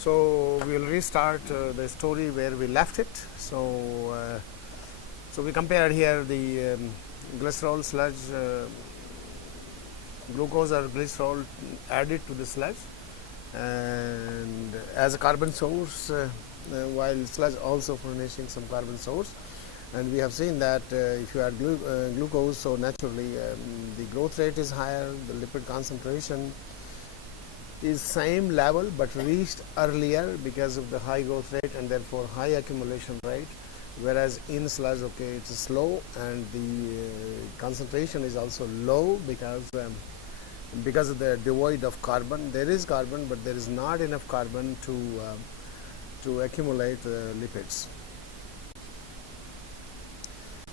So we will restart the story where we left it. So we compared here the glycerol sludge, glucose or glycerol added to the sludge, and as a carbon source, while sludge also furnishing some carbon source. And we have seen that if you add glucose, so naturally the growth rate is higher, the lipid concentration is same level but reached earlier because of the high growth rate and therefore high accumulation rate, whereas in sludge, okay, it's slow and the concentration is also low because of the devoid of carbon. There is carbon, but there is not enough carbon to accumulate lipids.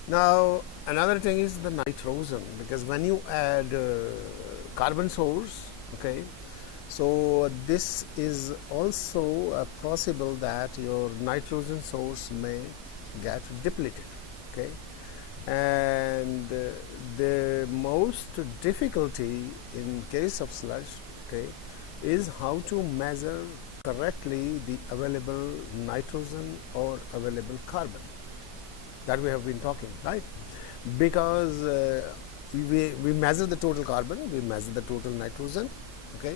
Now another thing is the nitrogen, because when you add carbon source, okay, so this is also possible that your nitrogen source may get depleted, okay, and the most difficulty in case of sludge, okay, is how to measure correctly the available nitrogen or available carbon that we have been talking, right? Because we measure the total carbon, we measure the total nitrogen, okay,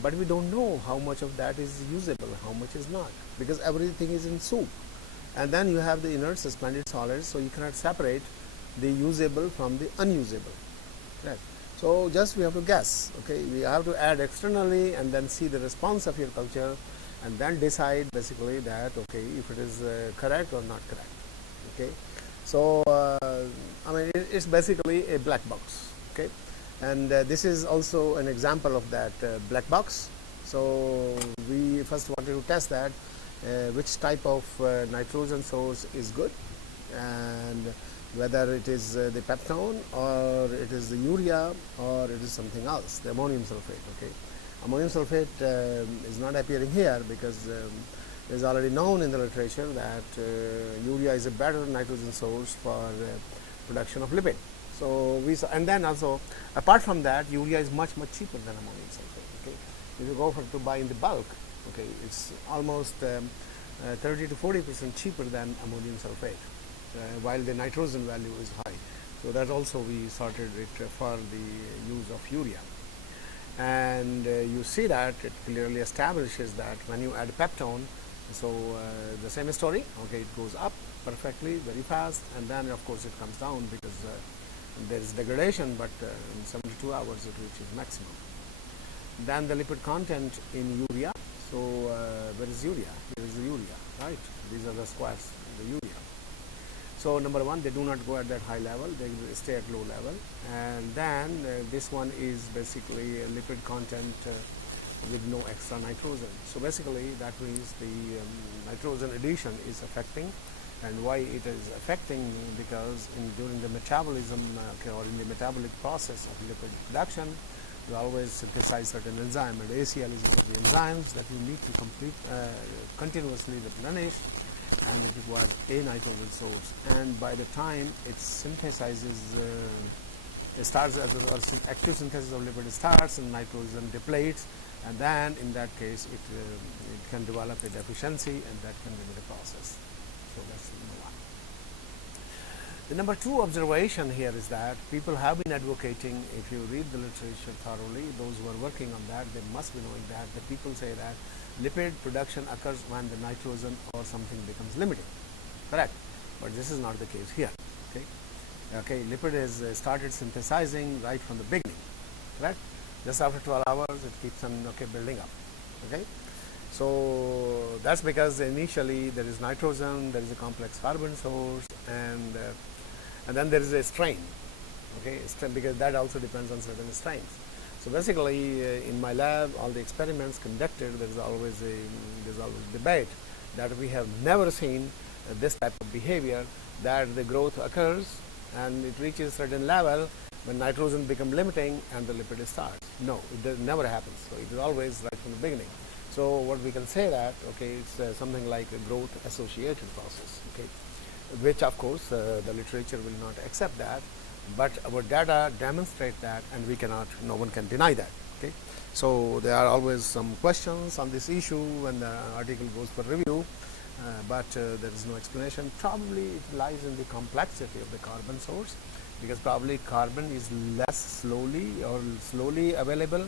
but we don't know how much of that is usable, how much is not, because everything is in soup. And then you have the inert suspended solids, so you cannot separate the usable from the unusable, right? So just we have to guess, okay, we have to add externally and then see the response of your culture and then decide basically that, okay, if it is correct or not correct, okay. So I mean it's basically a black box, okay, and this is also an example of that black box. So we first wanted to test that which type of nitrogen source is good, and whether it is the peptone or it is the urea or it is something else, the ammonium sulfate, okay. Ammonium sulfate is not appearing here because it is already known in the literature that urea is a better nitrogen source for production of lipid. So we saw, and then also apart from that, urea is much cheaper than ammonium sulfate, okay. If you go to buy in the bulk, okay, it's almost 30 to 40% cheaper than ammonium sulfate, while the nitrogen value is high. So that also we sorted it for the use of urea. And you see that it clearly establishes that when you add peptone, so the same story, okay, it goes up perfectly very fast, and then of course it comes down because there is degradation, but in 72 hours it reaches maximum. Then the lipid content in urea, so where is urea? Here is the urea, right? These are the squares, the urea. So number one, they do not go at that high level, they stay at low level. And then this one is basically a lipid content with no extra nitrogen. So basically that means the nitrogen addition is affecting. And why it is affecting? Because during the metabolism or in the metabolic process of lipid production, you always synthesize certain enzyme, and ACL is one of the enzymes that you need to continuously replenish, and it requires a nitrogen source. And by the time it synthesizes, it starts as active synthesis of lipid starts, and nitrogen depletes, and then in that case it can develop a deficiency, and that can limit the process. So that's number one. The number two observation here is that people have been advocating, if you read the literature thoroughly, those who are working on that, they must be knowing that the people say that lipid production occurs when the nitrogen or something becomes limiting. Correct. But this is not the case here. Okay. Okay, lipid is started synthesizing right from the beginning. Correct. Just after 12 hours it keeps on building up. Okay. So that's because initially there is nitrogen, there is a complex carbon source, and then there is a strain, okay, because that also depends on certain strains. So basically in my lab, all the experiments conducted, there's always debate that we have never seen this type of behavior, that the growth occurs and it reaches a certain level when nitrogen becomes limiting and the lipid starts. No, it never happens. So it is always right from the beginning. So what we can say that, okay, it's something like a growth associated process, okay, which of course the literature will not accept that, but our data demonstrate that, and no one can deny that. Okay, so there are always some questions on this issue when the article goes for review, but there is no explanation. Probably it lies in the complexity of the carbon source, because probably carbon is less slowly available,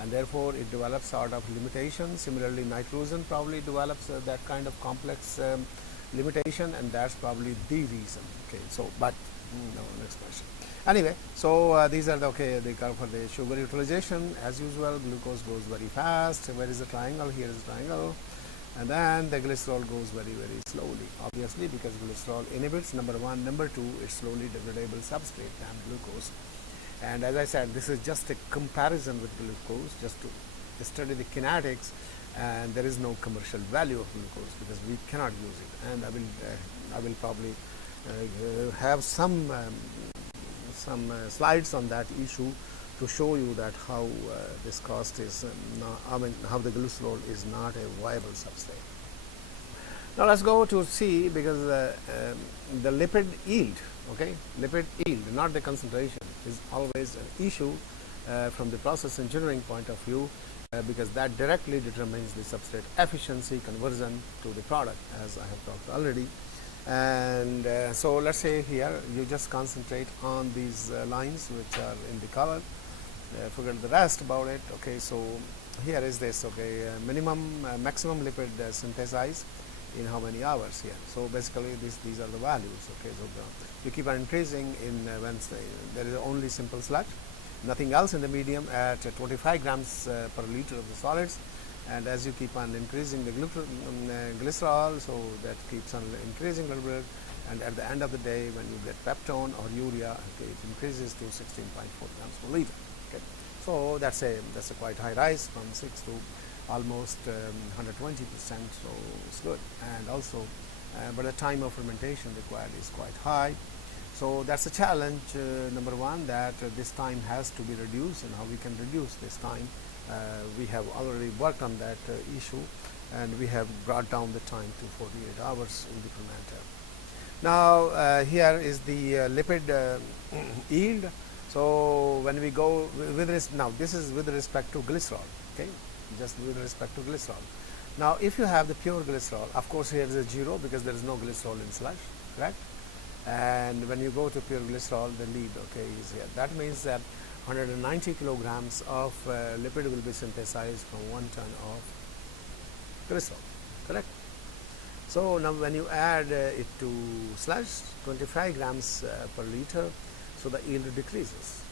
and therefore it develops sort of limitations. Similarly, nitrogen probably develops that kind of complex limitation, and that's probably the reason. Okay, so but no, next question. Anyway, so these are the the curve for the sugar utilization. As usual, glucose goes very fast. Where is the triangle? Here is the triangle. And then the glycerol goes very slowly, obviously, because glycerol inhibits, number one. Number two, it's slowly degradable substrate than glucose. And as I said, this is just a comparison with glucose, just to study the kinetics, and there is no commercial value of glucose because we cannot use it. And I will probably have some slides on that issue to show you that how this cost is how the glycerol is not a viable substrate. Now let's go to C, because the lipid yield, lipid yield, not the concentration, is always an issue from the process engineering point of view, because that directly determines the substrate efficiency conversion to the product, as I have talked already. And so let's say here you just concentrate on these lines which are in the color, forget the rest about it. Okay, so here is this, maximum lipid synthesized in how many hours here. So basically these are the values. Okay, so you keep on increasing in when there is only simple sludge, nothing else in the medium at 25 grams per liter of the solids. And as you keep on increasing the glycerol, so that keeps on increasing a little bit, and at the end of the day, when you get peptone or urea, okay, it increases to 16.4 grams per liter. Okay, so that's a quite high rise from 6 to almost 120%. So it's good, and also, but the time of fermentation required is quite high. So that's a challenge. Number one, that this time has to be reduced, and how we can reduce this time. We have already worked on that issue, and we have brought down the time to 48 hours in the fermenter. Now here is the lipid yield. So when we go with this, now this is with respect to glycerol, okay, just with respect to glycerol. Now if you have the pure glycerol, of course here is a 0 because there is no glycerol in sludge, correct? And when you go to pure glycerol, the lead, okay, is here. That means that 190 kilograms of lipid will be synthesized from 1 ton of glycerol, correct? So now when you add it to sludge, 25 grams per liter, so the yield decreases.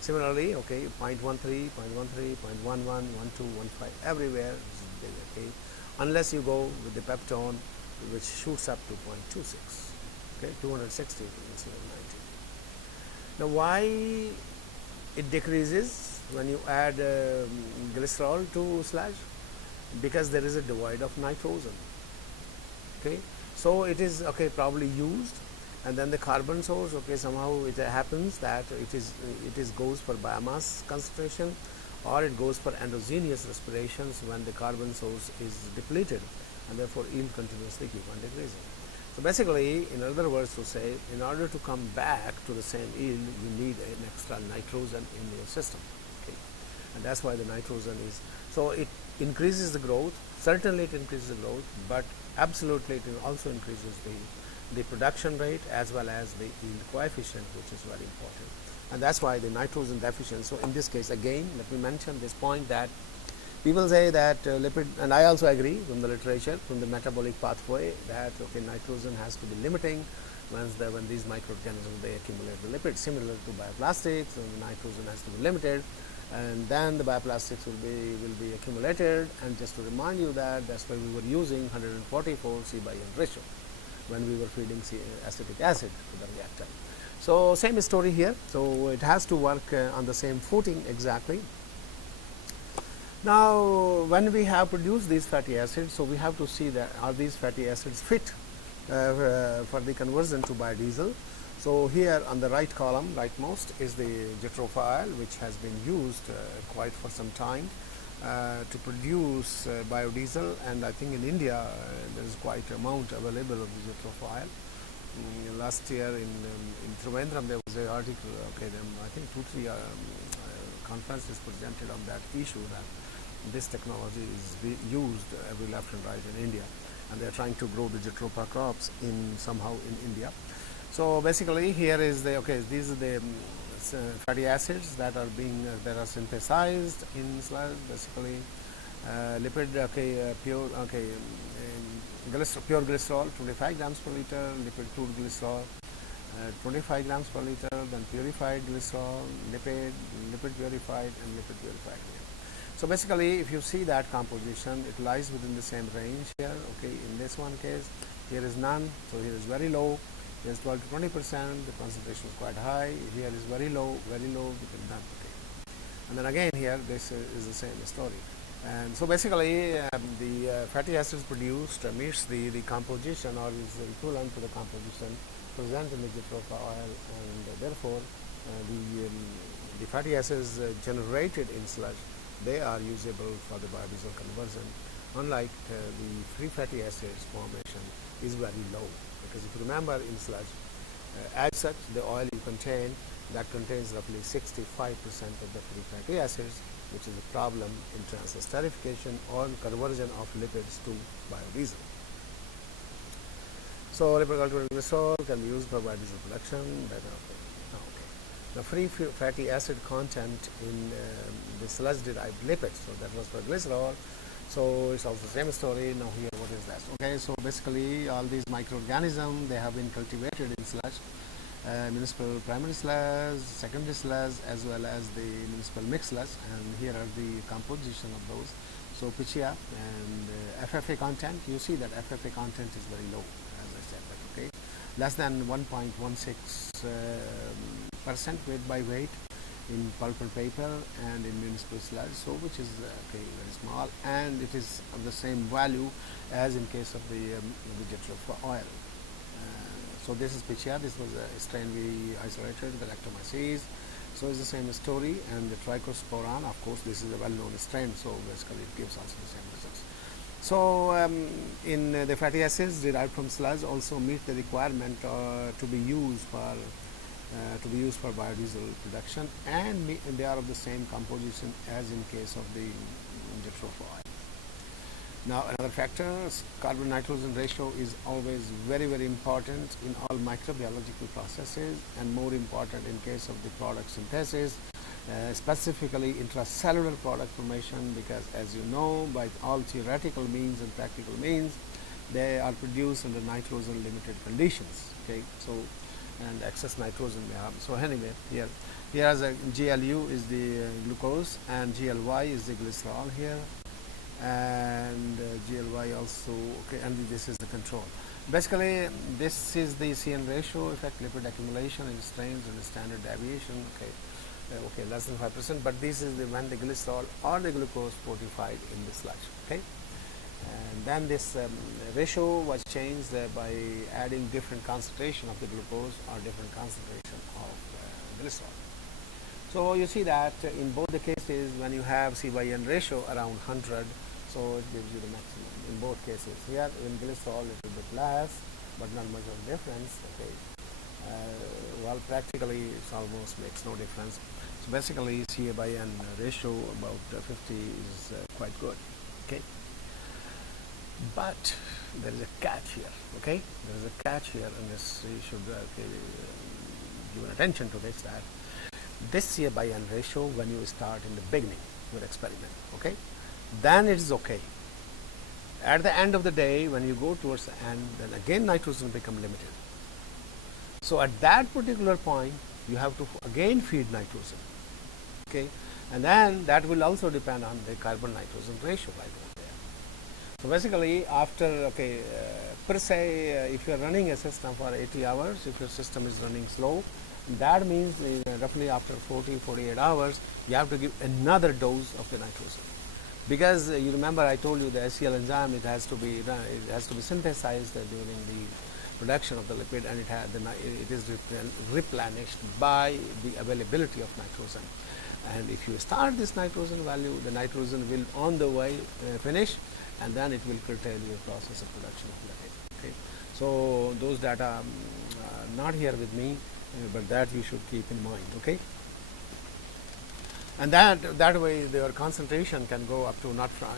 Similarly, okay, 0.13, 0.11, 0.15, everywhere is big, okay, unless you go with the peptone, which shoots up to 0.26, okay, 260 instead of 90. Now why it decreases when you add glycerol to sludge? Because there is a divide of nitrogen. Okay, so it is probably used, and then the carbon source, okay, somehow it happens that it is goes for biomass concentration, or it goes for endogenous respirations when the carbon source is depleted, and therefore yield continuously keep on decreasing. So basically, in other words to say, in order to come back to the same yield, you need an extra nitrogen in your system. Okay, and that's why the nitrogen is. So it increases the growth. Certainly, it increases the growth, but absolutely, it also increases the production rate as well as the yield coefficient, which is very important. And that's why the nitrogen deficient. So in this case, again, let me mention this point that people say that lipid, and I also agree from the literature, from the metabolic pathway, that nitrogen has to be limiting when these microorganisms they accumulate the lipids. Similar to bioplastics, and the nitrogen has to be limited, and then the bioplastics will be accumulated. And just to remind you that that's why we were using 144 C/N ratio when we were feeding acetic acid to the reactor. So same story here. So it has to work on the same footing exactly. Now, when we have produced these fatty acids, so we have to see that are these fatty acids fit for the conversion to biodiesel. So here on the right column, rightmost, is the gytrophile, which has been used quite for some time to produce biodiesel, and I think in India there is quite amount available of the gytrophile. Last year in Trivandrum there was an article, I think 2-3 conference is presented on that issue, that this technology is used every left and right in India, and they are trying to grow the Jatropha crops somehow in India. So basically, here is these are the fatty acids that are synthesized in sludge. Basically, lipid, pure, pure glycerol 25 grams per liter, lipid crude glycerol 25 grams per liter, then purified glycerol, lipid purified, and lipid purified here. So basically, if you see that composition, it lies within the same range here. In this one case, here is none, so here is very low. Here is 12 to 20%. The concentration is quite high. Here is very low, because none. And then again here, this is the same story. And so basically, the fatty acids produced meets the composition, or is equivalent to the composition present in the Jatropha oil, and therefore the fatty acids generated in sludge, they are usable for the biodiesel conversion, unlike the free fatty acids formation is very low. Because if you remember, in sludge, as such, the oil you contain, that contains roughly 65% of the free fatty acids, which is a problem in transesterification or conversion of lipids to biodiesel. So lipid cultivated glycerol can be used for biodiesel production. The free fatty acid content in the sludge derived lipids, so that was for glycerol. So it's also the same story. Now here, what is that? So basically, all these microorganisms, they have been cultivated in sludge, municipal primary sludge, secondary sludge, as well as the municipal mixed sludge, and here are the composition of those. So PCA and FFA content, you see that FFA content is very low, as I said, less than 1.16% weight by weight in pulp and paper and in municipal sludge, so which is very small, and it is of the same value as in case of the Jatropha oil. So this is PCA. This was a strain we isolated, the lactomyces. So it's the same story, and the trichosporan, of course, this is a well-known strain, so basically it gives also the same results. So in the fatty acids derived from sludge also meet the requirement to be used for biodiesel production, and they are of the same composition as in case of the Jatropha oil. Now another factor, carbon nitrogen ratio is always very important in all microbiological processes, and more important in case of the product synthesis, specifically intracellular product formation, because as you know, by all theoretical means and practical means, they are produced under nitrogen limited conditions. So and excess nitrogen we have. So anyway, here as a GLU is the glucose, and GLY is the glycerol here, and GLY also, and this is the control. Basically, this is the CN ratio effect, lipid accumulation in strains and standard deviation. Less than 5%, but this is when the glycerol or the glucose fortified in the sludge. And then this ratio was changed by adding different concentration of the glucose or different concentration of glycerol. So you see that in both the cases, when you have C/N ratio around 100, so it gives you the maximum in both cases. Here in glycerol a little bit less, but not much of a difference. Well, practically it almost makes no difference. So basically, C/N ratio about 50 is quite good. But there is a catch here. There is a catch here, and this you should give attention to this. That this C/N ratio, when you start in the beginning your experiment, then it is okay. At the end of the day, when you go towards the end, then again nitrogen become limited. So at that particular point, you have to again feed nitrogen. And then that will also depend on the carbon nitrogen ratio, by the way. So basically, after per se, if you are running a system for 80 hours, if your system is running slow, that means roughly after 48 hours, you have to give another dose of the nitrogen, because you remember I told you the SCL enzyme, it has to be synthesized during the production of the lipid, and it is replenished by the availability of nitrogen. And if you start this nitrogen value, the nitrogen will on the way finish, and then it will curtail your process of production of lipid. So those data are not here with me, but that you should keep in mind. and that way their concentration can go up to not from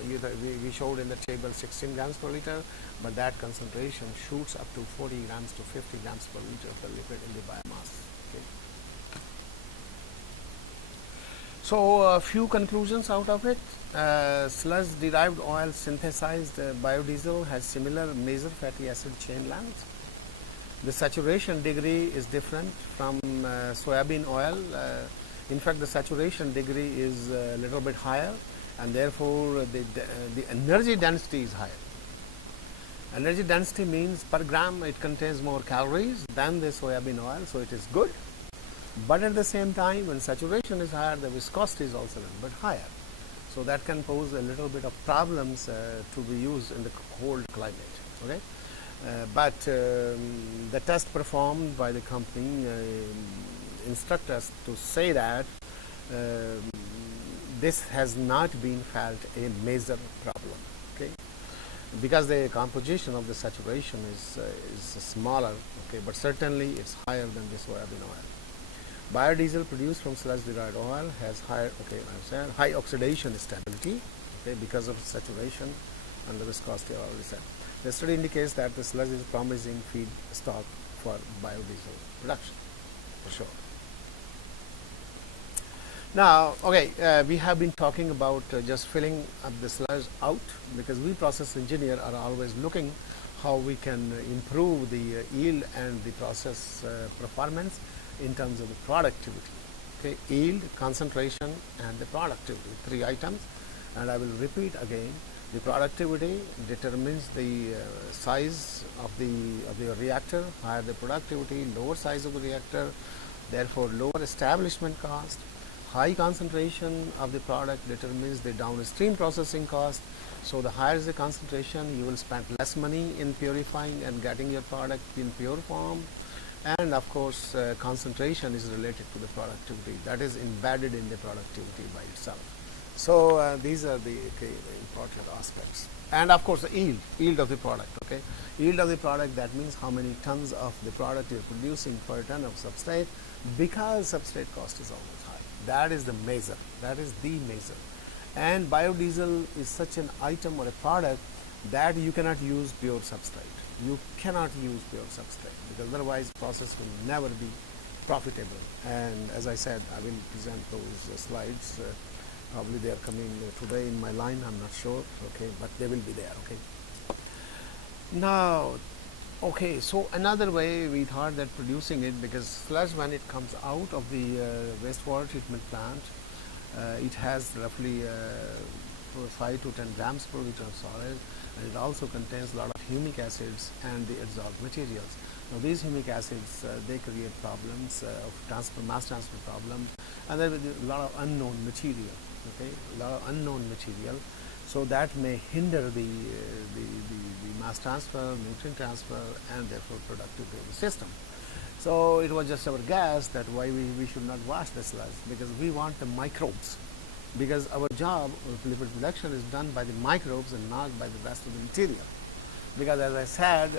we showed in the table 16 grams per liter, but that concentration shoots up to 40 grams to 50 grams per liter of the lipid in the biomass. Okay. So a few conclusions out of it. Sludge derived oil synthesized biodiesel has similar major fatty acid chain length. The saturation degree is different from soybean oil. In fact, the saturation degree is a little bit higher, and therefore the energy density is higher. Energy density means per gram it contains more calories than the soybean oil, so it is good. But at the same time, when saturation is higher, the viscosity is also a little bit higher. So that can pose a little bit of problems to be used in the cold climate. Okay, but the test performed by the company instruct us to say that this has not been felt a major problem. Okay, because the composition of the saturation is smaller. Okay, but certainly it's higher than the soybean oil. Biodiesel produced from sludge derived oil has high oxidation stability, okay, because of saturation and the viscosity I already said. The study indicates that the sludge is promising feedstock for biodiesel production, for sure. Now, okay, we have been talking about just filling up the sludge out, because we process engineer are always looking how we can improve the yield and the process performance in terms of the productivity. Okay, yield, concentration, and the productivity, 3 items. And I will repeat again: the productivity determines the size of the reactor. Higher the productivity, lower size of the reactor, therefore lower establishment cost. High concentration of the product determines the downstream processing cost. So the higher is the concentration, you will spend less money in purifying and getting your product in pure form. And of course, concentration is related to the productivity, that is embedded in the productivity by itself. So these are the important aspects. And of course, the yield of the product. Okay, yield of the product, that means how many tons of the product you're producing per ton of substrate, because substrate cost is always high. That is the measure. That is the measure. And biodiesel is such an item or a product that you cannot use pure substrate. You cannot use pure substrate, because otherwise process will never be profitable. And as I said, I will present those slides. Probably they are coming today in my line, I'm not sure. Okay, but they will be there. Okay. Now, okay, so another way we thought that producing it, because sludge, when it comes out of the wastewater treatment plant, it has roughly 5 to 10 grams per liter of solid, and it also contains a lot of humic acids and the adsorbed materials. Now these humic acids, they create problems of mass transfer problems, and there is a lot of unknown material. Okay, a lot of unknown material. So that may hinder the mass transfer, nutrient transfer, and therefore productivity of the system. So it was just our guess that why we should not wash the sludge, because we want the microbes, because our job of lipid production is done by the microbes and not by the rest of the material. Because as I said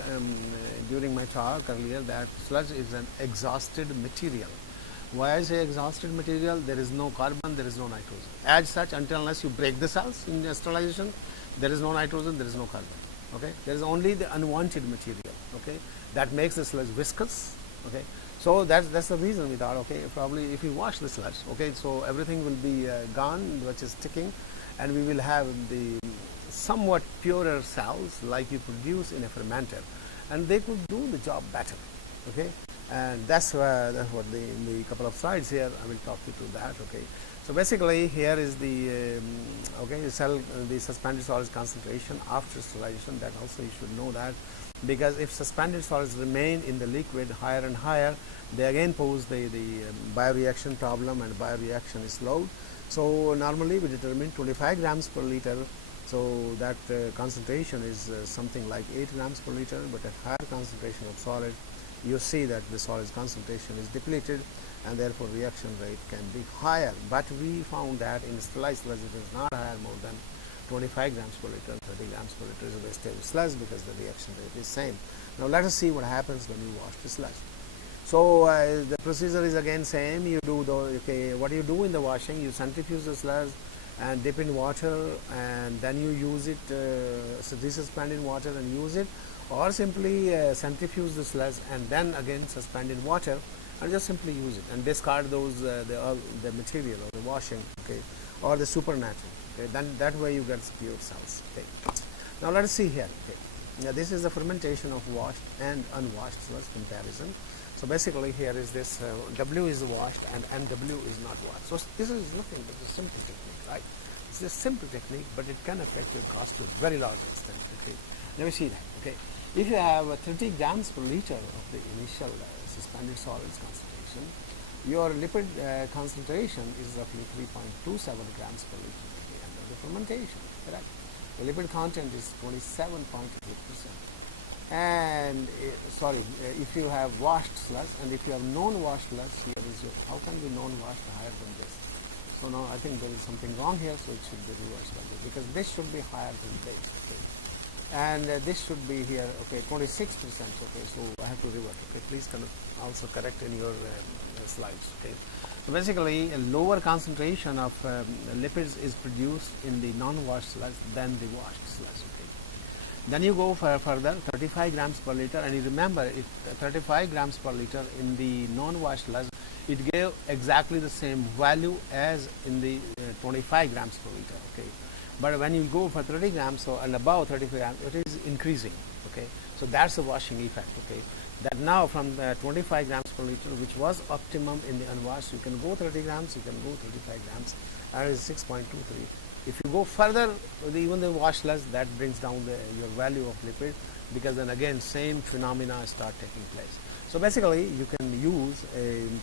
during my talk earlier, that sludge is an exhausted material. Why I say exhausted material? There is no carbon, there is no nitrogen. As such, unless you break the cells in sterilization, there is no nitrogen, there is no carbon. Okay, there is only the unwanted material. Okay, that makes the sludge viscous. Okay, so that's the reason we thought, okay, probably if we wash the sludge, okay, so everything will be gone, which is sticking, and we will have the somewhat purer cells like you produce in a fermenter, and they could do the job better. Okay, and that's what in the couple of slides here I will talk you through that. Okay, so basically here is the the suspended solids concentration after sterilization. That also you should know that, because if suspended solids remain in the liquid higher and higher, they again pose the bioreaction problem, and bioreaction is slowed. So normally we determine 25 grams per liter. So that concentration is something like 8 grams per liter, but at higher concentration of solid, you see that the solid's concentration is depleted, and therefore reaction rate can be higher. But we found that in sterilized sludge it is not higher more than 25 grams per liter, 30 grams per liter is a very stable sludge, because the reaction rate is same. Now let us see what happens when you wash the sludge. So the procedure is again same. You do what you do in the washing, you centrifuge the sludge and dip in water, and then you use it, so desuspend in water and use it, or simply centrifuge the sludge and then again suspend in water and just simply use it and discard those the material or the washing, okay, or the supernatural. Okay, then that way you get pure cells. Okay. Now let us see here. Okay. Now this is the fermentation of washed and unwashed sludge comparison. So basically here is this W is washed and MW is not washed. So this is nothing but a simple technique, right? It's a simple technique, but it can affect your cost to a very large extent. Okay, let me see that. Okay, if you have 30 grams per liter of the initial suspended solids concentration, your lipid concentration is roughly 3.27 grams per liter at the end of the fermentation. Correct? The lipid content is 27.8%. And if you have washed sludge and if you have non-washed sludge, here is your, how can be non-washed higher than this? So now I think there is something wrong here, so it should be reversed by this, because this should be higher than this. Okay. And this should be here, okay, 26%. Okay, so I have to revert. Okay, please also correct in your slides. Okay, so basically a lower concentration of lipids is produced in the non-washed sludge than the washed sludge. Okay. Then you go further, 35 grams per liter, and you remember it 35 grams per liter in the non-washed sludge, it gave exactly the same value as in the 25 grams per liter. Okay, but when you go for 30 grams and above 35 grams, it is increasing. Okay, so that's the washing effect. Okay, that now from the 25 grams per liter, which was optimum in the unwashed, you can go 30 grams, you can go 35 grams, that is 6.23. If you go further, even the washed sludge, that brings down your value of lipid, because then again same phenomena start taking place. So basically you can use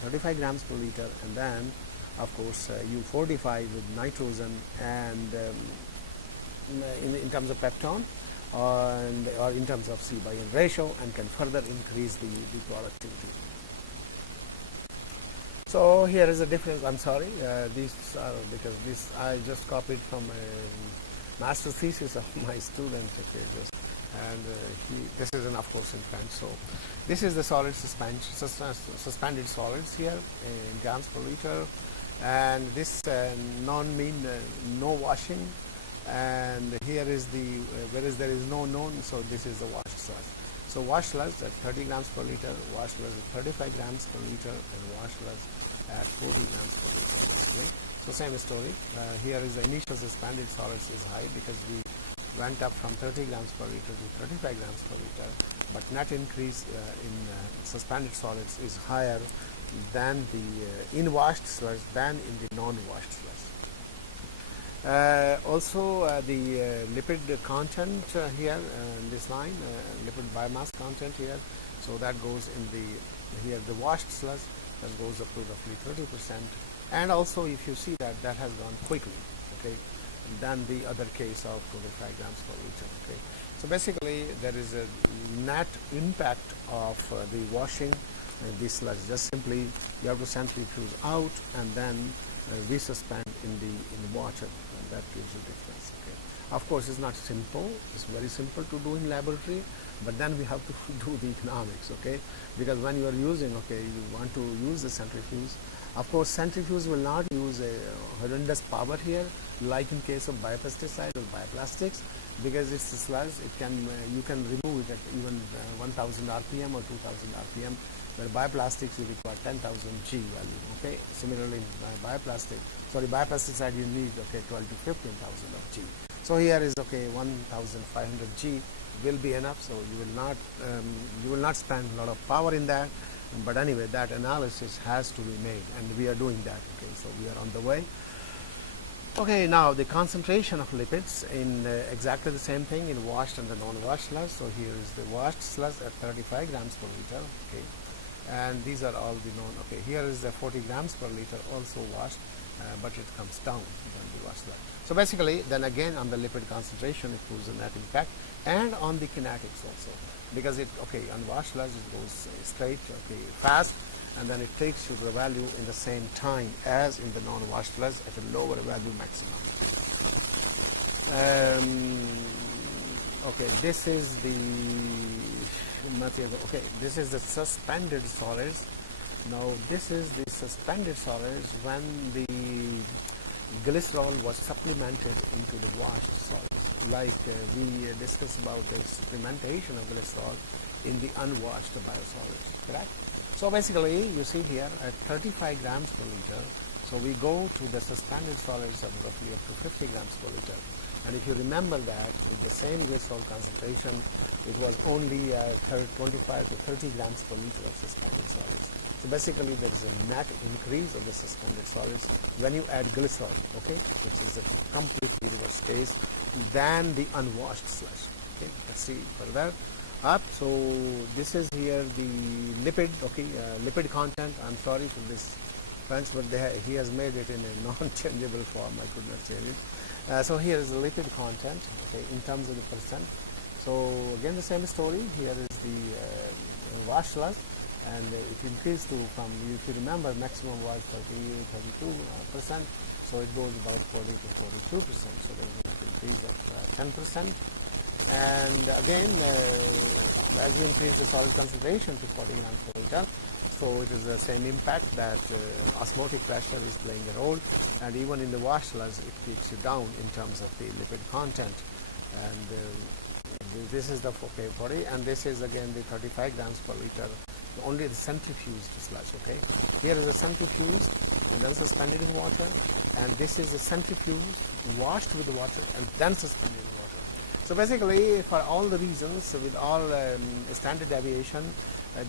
35 grams per liter, and then of course you fortify with nitrogen and in terms of peptone or in terms of C/N ratio, and can further increase the productivity. So here is a difference. I'm sorry, these are, because this I just copied from a master's thesis of my student. Okay, and this is of course in French. So this is the solid suspended solids here in grams per liter, and this non-mean no washing, and here is the whereas there is no known, so this is the washed sludge. So washed sludge at 30 grams per liter, washed sludge at 35 grams per liter, and washed sludge at 40 grams per liter. Okay. So same story. Here is the initial suspended solids is high because we went up from 30 grams per liter to 35 grams per liter, but net increase in suspended solids is higher than the in washed sludge than in the non-washed sludge. Also the lipid content here in this line, lipid biomass content here, so that goes in the washed sludge, that goes up to roughly 30%, and also if you see that has gone quickly, okay, than the other case of 25 grams per liter. Okay, so basically there is a net impact of the washing this sludge. Just simply you have to centrifuge out and then resuspend in the water, and that gives you difference. Okay, of course it's not simple, it's very simple to do in laboratory, but then we have to do the economics. Okay, because when you are using, okay, you want to use the centrifuge. Of course centrifuge will not use a horrendous power here like in case of biopesticides or bioplastics, because it's a sludge, it can you can remove it at even 1000 rpm or 2000 rpm, where bioplastics you require 10,000 G value. Okay, similarly in biopesticide you need 12 to 15,000 of G. So here is 1,500 G will be enough, so you will not spend a lot of power in that, but anyway that analysis has to be made, and we are doing that. Okay, so we are on the way. Okay, now the concentration of lipids in exactly the same thing in washed and the non-washed sludge. So here is the washed sludge at 35 grams per liter. Okay, and these are all the known. Okay, here is the 40 grams per liter, also washed, but it comes down than the washed sludge. So basically, then again on the lipid concentration it proves a net impact, and on the kinetics also, because unwashed sludge it goes straight, fast, and then it takes you the value in the same time as in the non-washed sludge at a lower value maximum. Okay, this is the Matthew, okay, this is the suspended solids. Now this is the suspended solids when the glycerol was supplemented into the washed solids, like we discussed about the supplementation of glycerol in the unwashed biosolids, correct? So basically you see here at 35 grams per liter, so we go to the suspended solids of roughly up to 50 grams per liter. And if you remember that with the same glycerol concentration, it was only 25 to 30 grams per liter of suspended solids. So basically there is a net increase of the suspended solids when you add glycerol, okay, which is a completely reverse case than the unwashed sludge. Okay, let's see further up. So this is here the lipid, okay, lipid content. I'm sorry for this French, but he has made it in a non-changeable form. I could not change it. So here is the lipid content, okay, in terms of the percent. So again the same story. Here is the washed sludge, and it increased to from, if you remember, maximum was 32%. So it goes about 40 to 42%. So there is an increase of 10%. And again, as you increase the solid concentration to 40 grams per liter, so it is the same impact that osmotic pressure is playing a role, and even in the washed sludge it keeps you down in terms of the lipid content. And this is the 40, and this is again the 35 grams per liter, only the centrifuged sludge. Okay, here is a centrifuged and then suspended in water, and this is a centrifuged, washed with water, and then suspended in water. So basically, for all the reasons, with all standard deviation,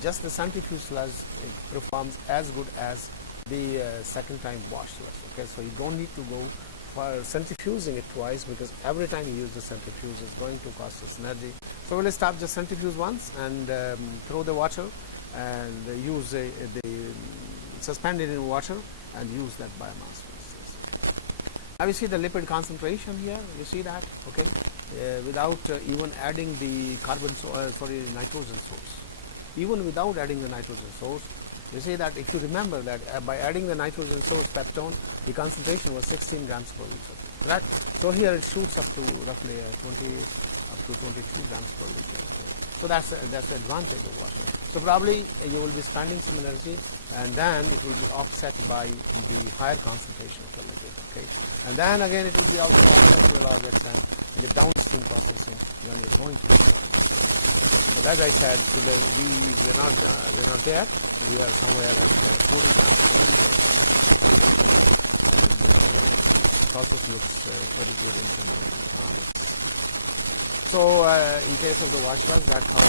just the centrifuge sludge performs as good as the second time washed sludge. Okay, so you don't need to go for centrifuging it twice, because every time you use the centrifuge is going to cost us energy. So we'll stop just centrifuge once and throw the water and use the suspended in water and use that biomass. Now you see the lipid concentration here. You see that, okay, without even adding the nitrogen source. Even without adding the nitrogen source, you see that if you remember that by adding the nitrogen source peptone, the concentration was 16 grams per liter. Right? So here it shoots up to roughly 22 grams per liter. So that's the advantage of water. So probably you will be spending some energy, and then it will be offset by the higher concentration of the lipid. Okay, and then again it will be also offset to the larger extent in the downstream processing when you're going to. But as I said, today we're not there. We are somewhere at 40 grams. The process looks pretty good in terms of economics. So in case of the wash sludge, that's how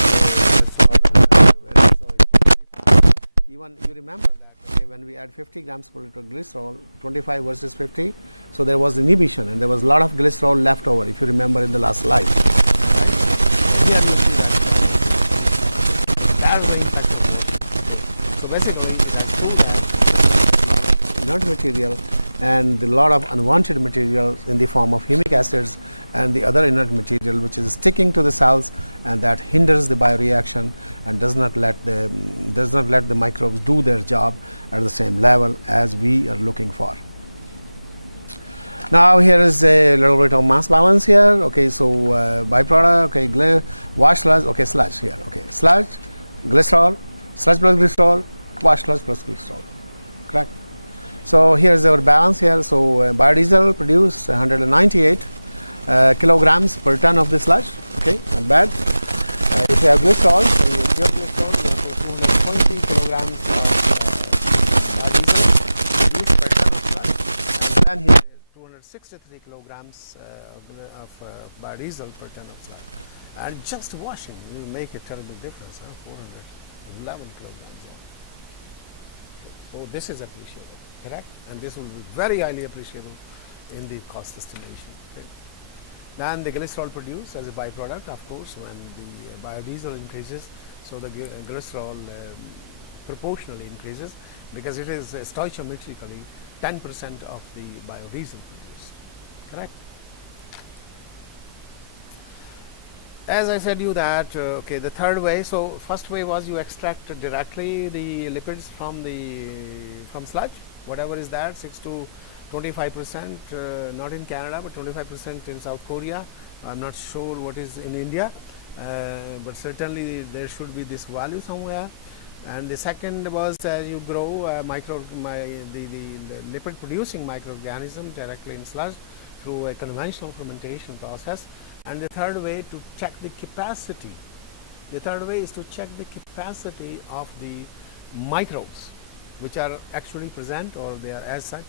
that's the impact of washing. Okay. So basically it has proved that and 263 kilograms of biodiesel per ton of sludge. And just washing will make a terrible difference, 411 kilograms. So this is appreciable, correct? And this will be very highly appreciable in the cost estimation. Okay. Then the glycerol produced as a byproduct, of course, when the biodiesel increases, so the glycerol proportionally increases, because it is stoichiometrically 10% of the biodiesel produced, correct? As I said you that, okay, the third way, so first way was you extract directly the lipids from sludge, whatever is that, 6 to 25%, not in Canada, but 25% in South Korea. I'm not sure what is in India. but certainly there should be this value somewhere. And the second was as you grow the lipid producing microorganism directly in sludge through a conventional fermentation process. And the third way to check the capacity. The third way is to check the capacity of the microbes which are actually present or they are as such,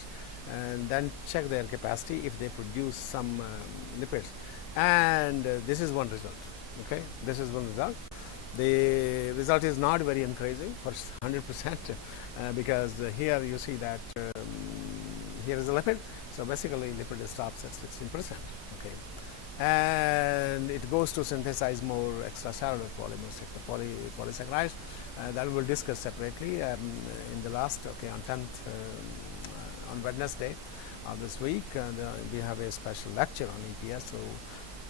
and then check their capacity if they produce some lipids. And this is one result. Okay, this is one result. The result is not very encouraging for 100% because here you see that here is a lipid. So basically lipid stops at 16%. Okay, and it goes to synthesize more extracellular polymers, polysaccharides. That we will discuss separately in the last, on 10th, on Wednesday of this week. We have a special lecture on EPS. So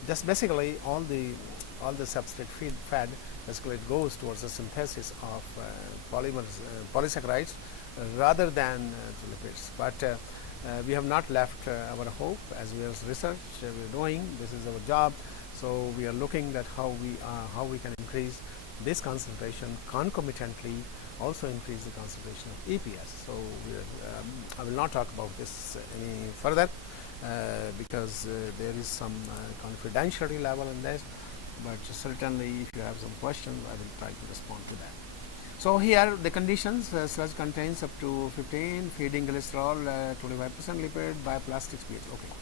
just basically all the substrate fed basically it goes towards the synthesis of polymers, polysaccharides rather than lipids. But we have not left our hope as we are research we are doing. This is our job. So we are looking at how we can increase this concentration concomitantly, also increase the concentration of EPS. So I will not talk about this any further because there is some confidentiality level in this, but certainly if you have some questions I will try to respond to that. So here the conditions, sludge contains up to 15, feeding cholesterol, 25% lipid, bioplastics pH. Okay,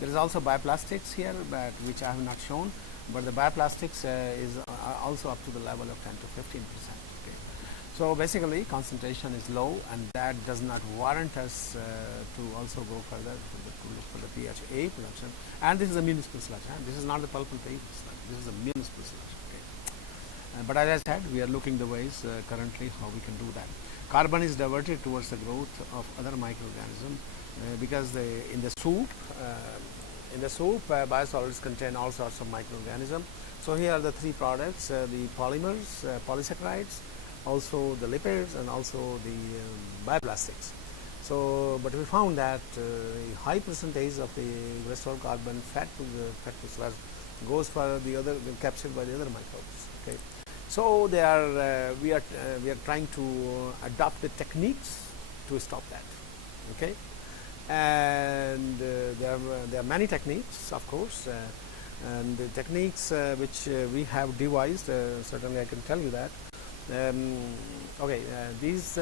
there is also bioplastics here, but which I have not shown, but the bioplastics is also up to the level of 10 to 15%. Okay, so basically concentration is low, and that does not warrant us to also go further to look for the pH production. And this is a municipal sludge. This is not the pulp and paper sludge. This is a municipal sludge. Okay, but as I said, we are looking the ways currently how we can do that. Carbon is diverted towards the growth of other microorganisms because in the soup. Biosolids contain all sorts of microorganisms. So here are the three products: the polymers, polysaccharides, also the lipids, and also the bioplastics. So, but we found that a high percentage of the cholesterol carbon fed to sludge goes for the captured by the other microbes. Okay, so we are trying to adopt the techniques to stop that. Okay. And there are many techniques, of course, and the techniques which we have devised. Certainly, I can tell you that. These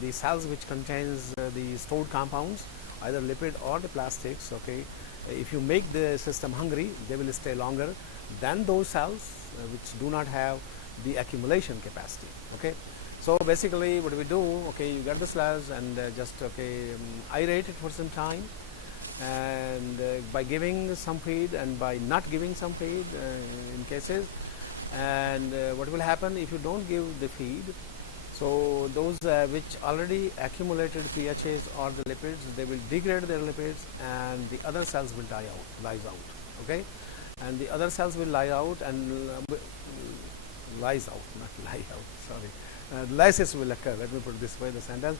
the cells which contains the stored compounds, either lipid or the plastics. Okay, if you make the system hungry, they will stay longer than those cells which do not have the accumulation capacity. Okay. So basically what we do, okay, you get the sludge and just aerate it for some time, and by giving some feed and by not giving some feed in cases, and what will happen if you don't give the feed, so those which already accumulated pHs or the lipids, they will degrade their lipids and the other cells will lies out, okay, and the other cells will lie out and lies out, not lie out, sorry. Lysis will occur, let me put it this way, the sentence.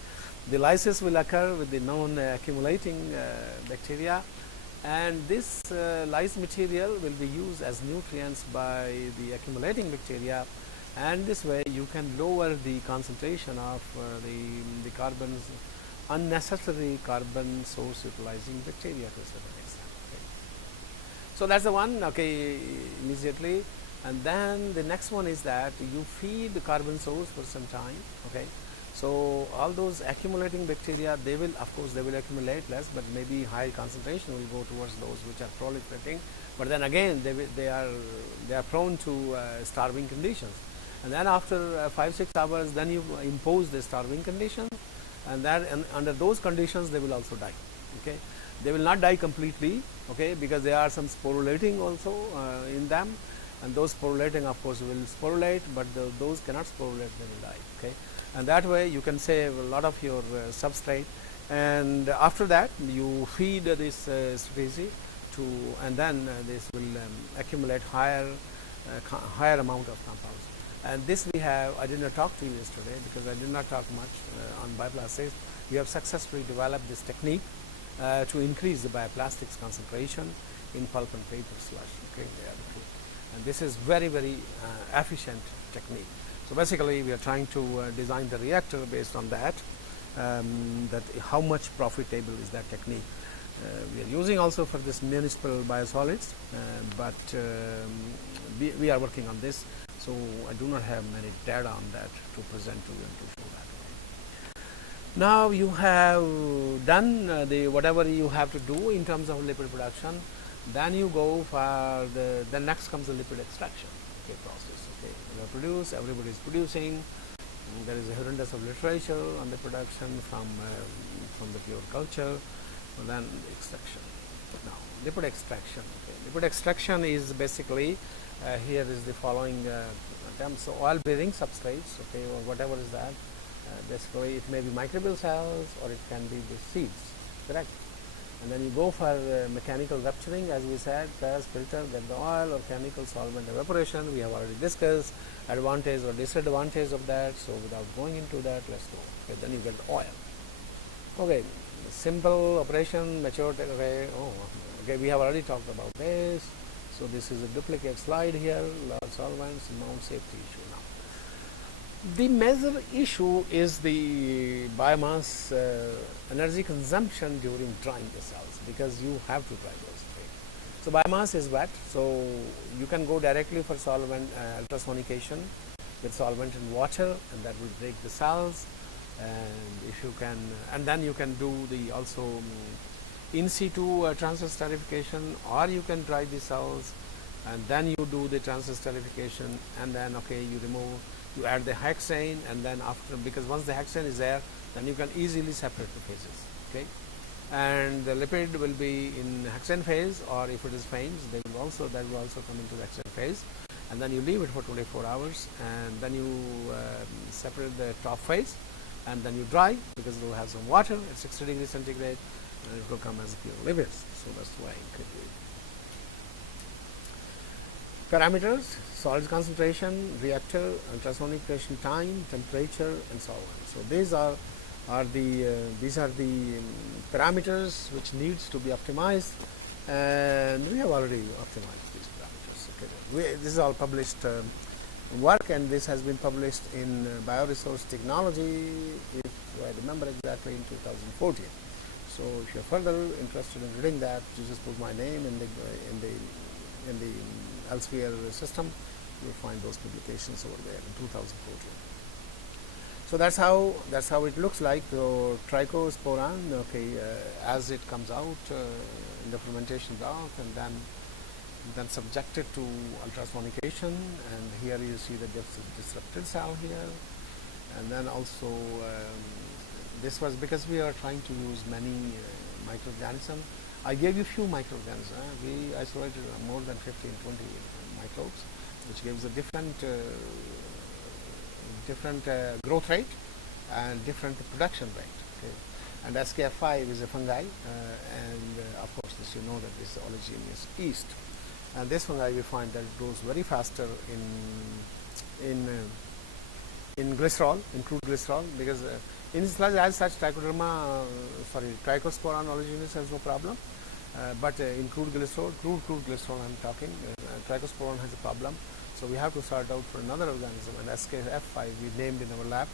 The lysis will occur with the non-accumulating bacteria, and this lyse material will be used as nutrients by the accumulating bacteria, and this way you can lower the concentration of the carbons, unnecessary carbon source utilizing bacteria to a certain extent. Okay. So that's the one, okay, immediately. And then the next one is that you feed the carbon source for some time. Okay, so all those accumulating bacteria, they will, of course, they will accumulate less, but maybe high concentration will go towards those which are proliferating. But then again, they are prone to starving conditions. And then after 5-6 hours, then you impose the starving condition, and under those conditions, they will also die. Okay, they will not die completely. Okay, because there are some sporulating also in them. And those sporulating, of course, will sporulate, but those cannot sporulate, they will die. Okay, and that way you can save a lot of your substrate. And after that, you feed this species and then this will accumulate higher amount of compounds. And this we have. I did not talk to you yesterday because I did not talk much on bioplastics. We have successfully developed this technique to increase the bioplastics concentration in pulp and paper sludge. Okay, and this is very efficient technique. So basically we are trying to design the reactor based on that, that how much profitable is that technique. We are using also for this municipal biosolids, but we are working on this, so I do not have many data on that to present to you and to show that. Now you have done the whatever you have to do in terms of lipid production. Then you go for the next comes the lipid extraction process. Okay, you produce, everybody is producing. There is a horrendous of literature on the production from the pure culture. Then extraction. Now lipid extraction. Okay. Lipid extraction is basically here is the following terms. So oil bearing substrates, okay, or whatever is that. Basically it may be microbial cells or it can be the seeds, correct? And then you go for mechanical rupturing, as we said, press, filter, get the oil, or chemical solvent evaporation. We have already discussed advantage or disadvantage of that, so without going into that, let's go. Okay, then you get the oil. Okay, simple operation, mature, okay, okay, we have already talked about this. So this is a duplicate slide here, large solvents, non-safety issue. Now the major issue is the biomass energy consumption during drying the cells, because you have to dry those. Okay. So biomass is wet, so you can go directly for solvent ultrasonication with solvent and water, and that will break the cells. And if you can, and then you can do the also in situ transfer esterification, or you can dry the cells and then you do the transfer esterification, and then okay, you remove, you add the hexane, and then after, because once the hexane is there, then you can easily separate the phases. Okay, and the lipid will be in hexane phase, or if it is fanes, they will also, that will also come into the hexane phase, and then you leave it for 24 hours, and then you separate the top phase, and then you dry, because it will have some water at 60 degrees centigrade, and it will come as pure lipids. So that's why it could be. Parameters: solid concentration, reactor, ultrasonication time, temperature, and solvent. So these are the parameters which needs to be optimized, and we have already optimized these parameters. Okay. This is all published work, and this has been published in Bioresource Technology, if I remember exactly, in 2014. So if you're further interested in reading that, you just put my name in the Elsevier system. You'll find those publications over there in 2014. So that's how it looks like. So trichosporan, okay, as it comes out in the fermentation bath, and then subjected to ultrasonication, and here you see the disrupted cell here, and then also this was because we are trying to use many microorganisms. I gave you few microorganisms. We isolated more than 15, 20 microbes, which gives a different growth rate and different production rate. Okay. And SKF5 is a fungi, and of course this, you know that this is oleaginous yeast. And this fungi, we find that it grows very faster in glycerol, in crude glycerol, because in sludge as such trichosporan oleaginous has no problem, but in crude glycerol I'm talking, trichosporan has a problem. So we have to sort out for another organism, and SKF5 we named in our lab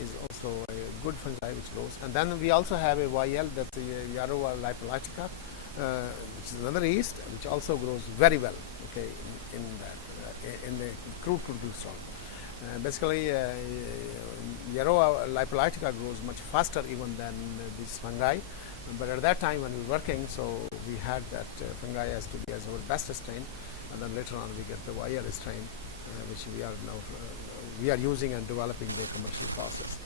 is also a good fungi which grows. And then we also have a YL, that's the Yarrow lipolytica, which is another yeast which also grows very well, okay, in the crude glycerol. Basically, Yarrow lipolytica grows much faster even than this fungi, but at that time when we were working, so we had that fungi as to be as our best strain, and then later on we get the YL strain, which we are now using and developing the commercial process.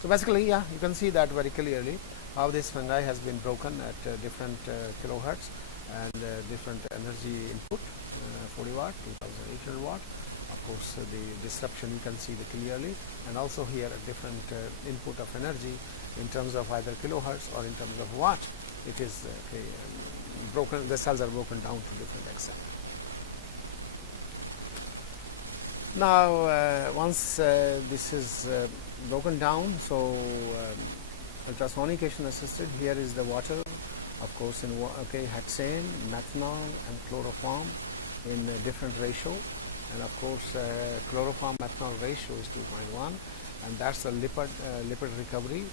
So basically, yeah, you can see that very clearly how this fungi has been broken at different kilohertz and different energy input, 40 watt, 2800 watt. Of course, the disruption you can see clearly, and also here a different input of energy in terms of either kilohertz or in terms of watt. It is broken. The cells are broken down to different extent. Now, once this is broken down, so ultrasonication assisted. Here is the water, of course, in hexane, methanol, and chloroform. in a different ratio, and of course chloroform methanol ratio is 2.1, and that's the lipid recovery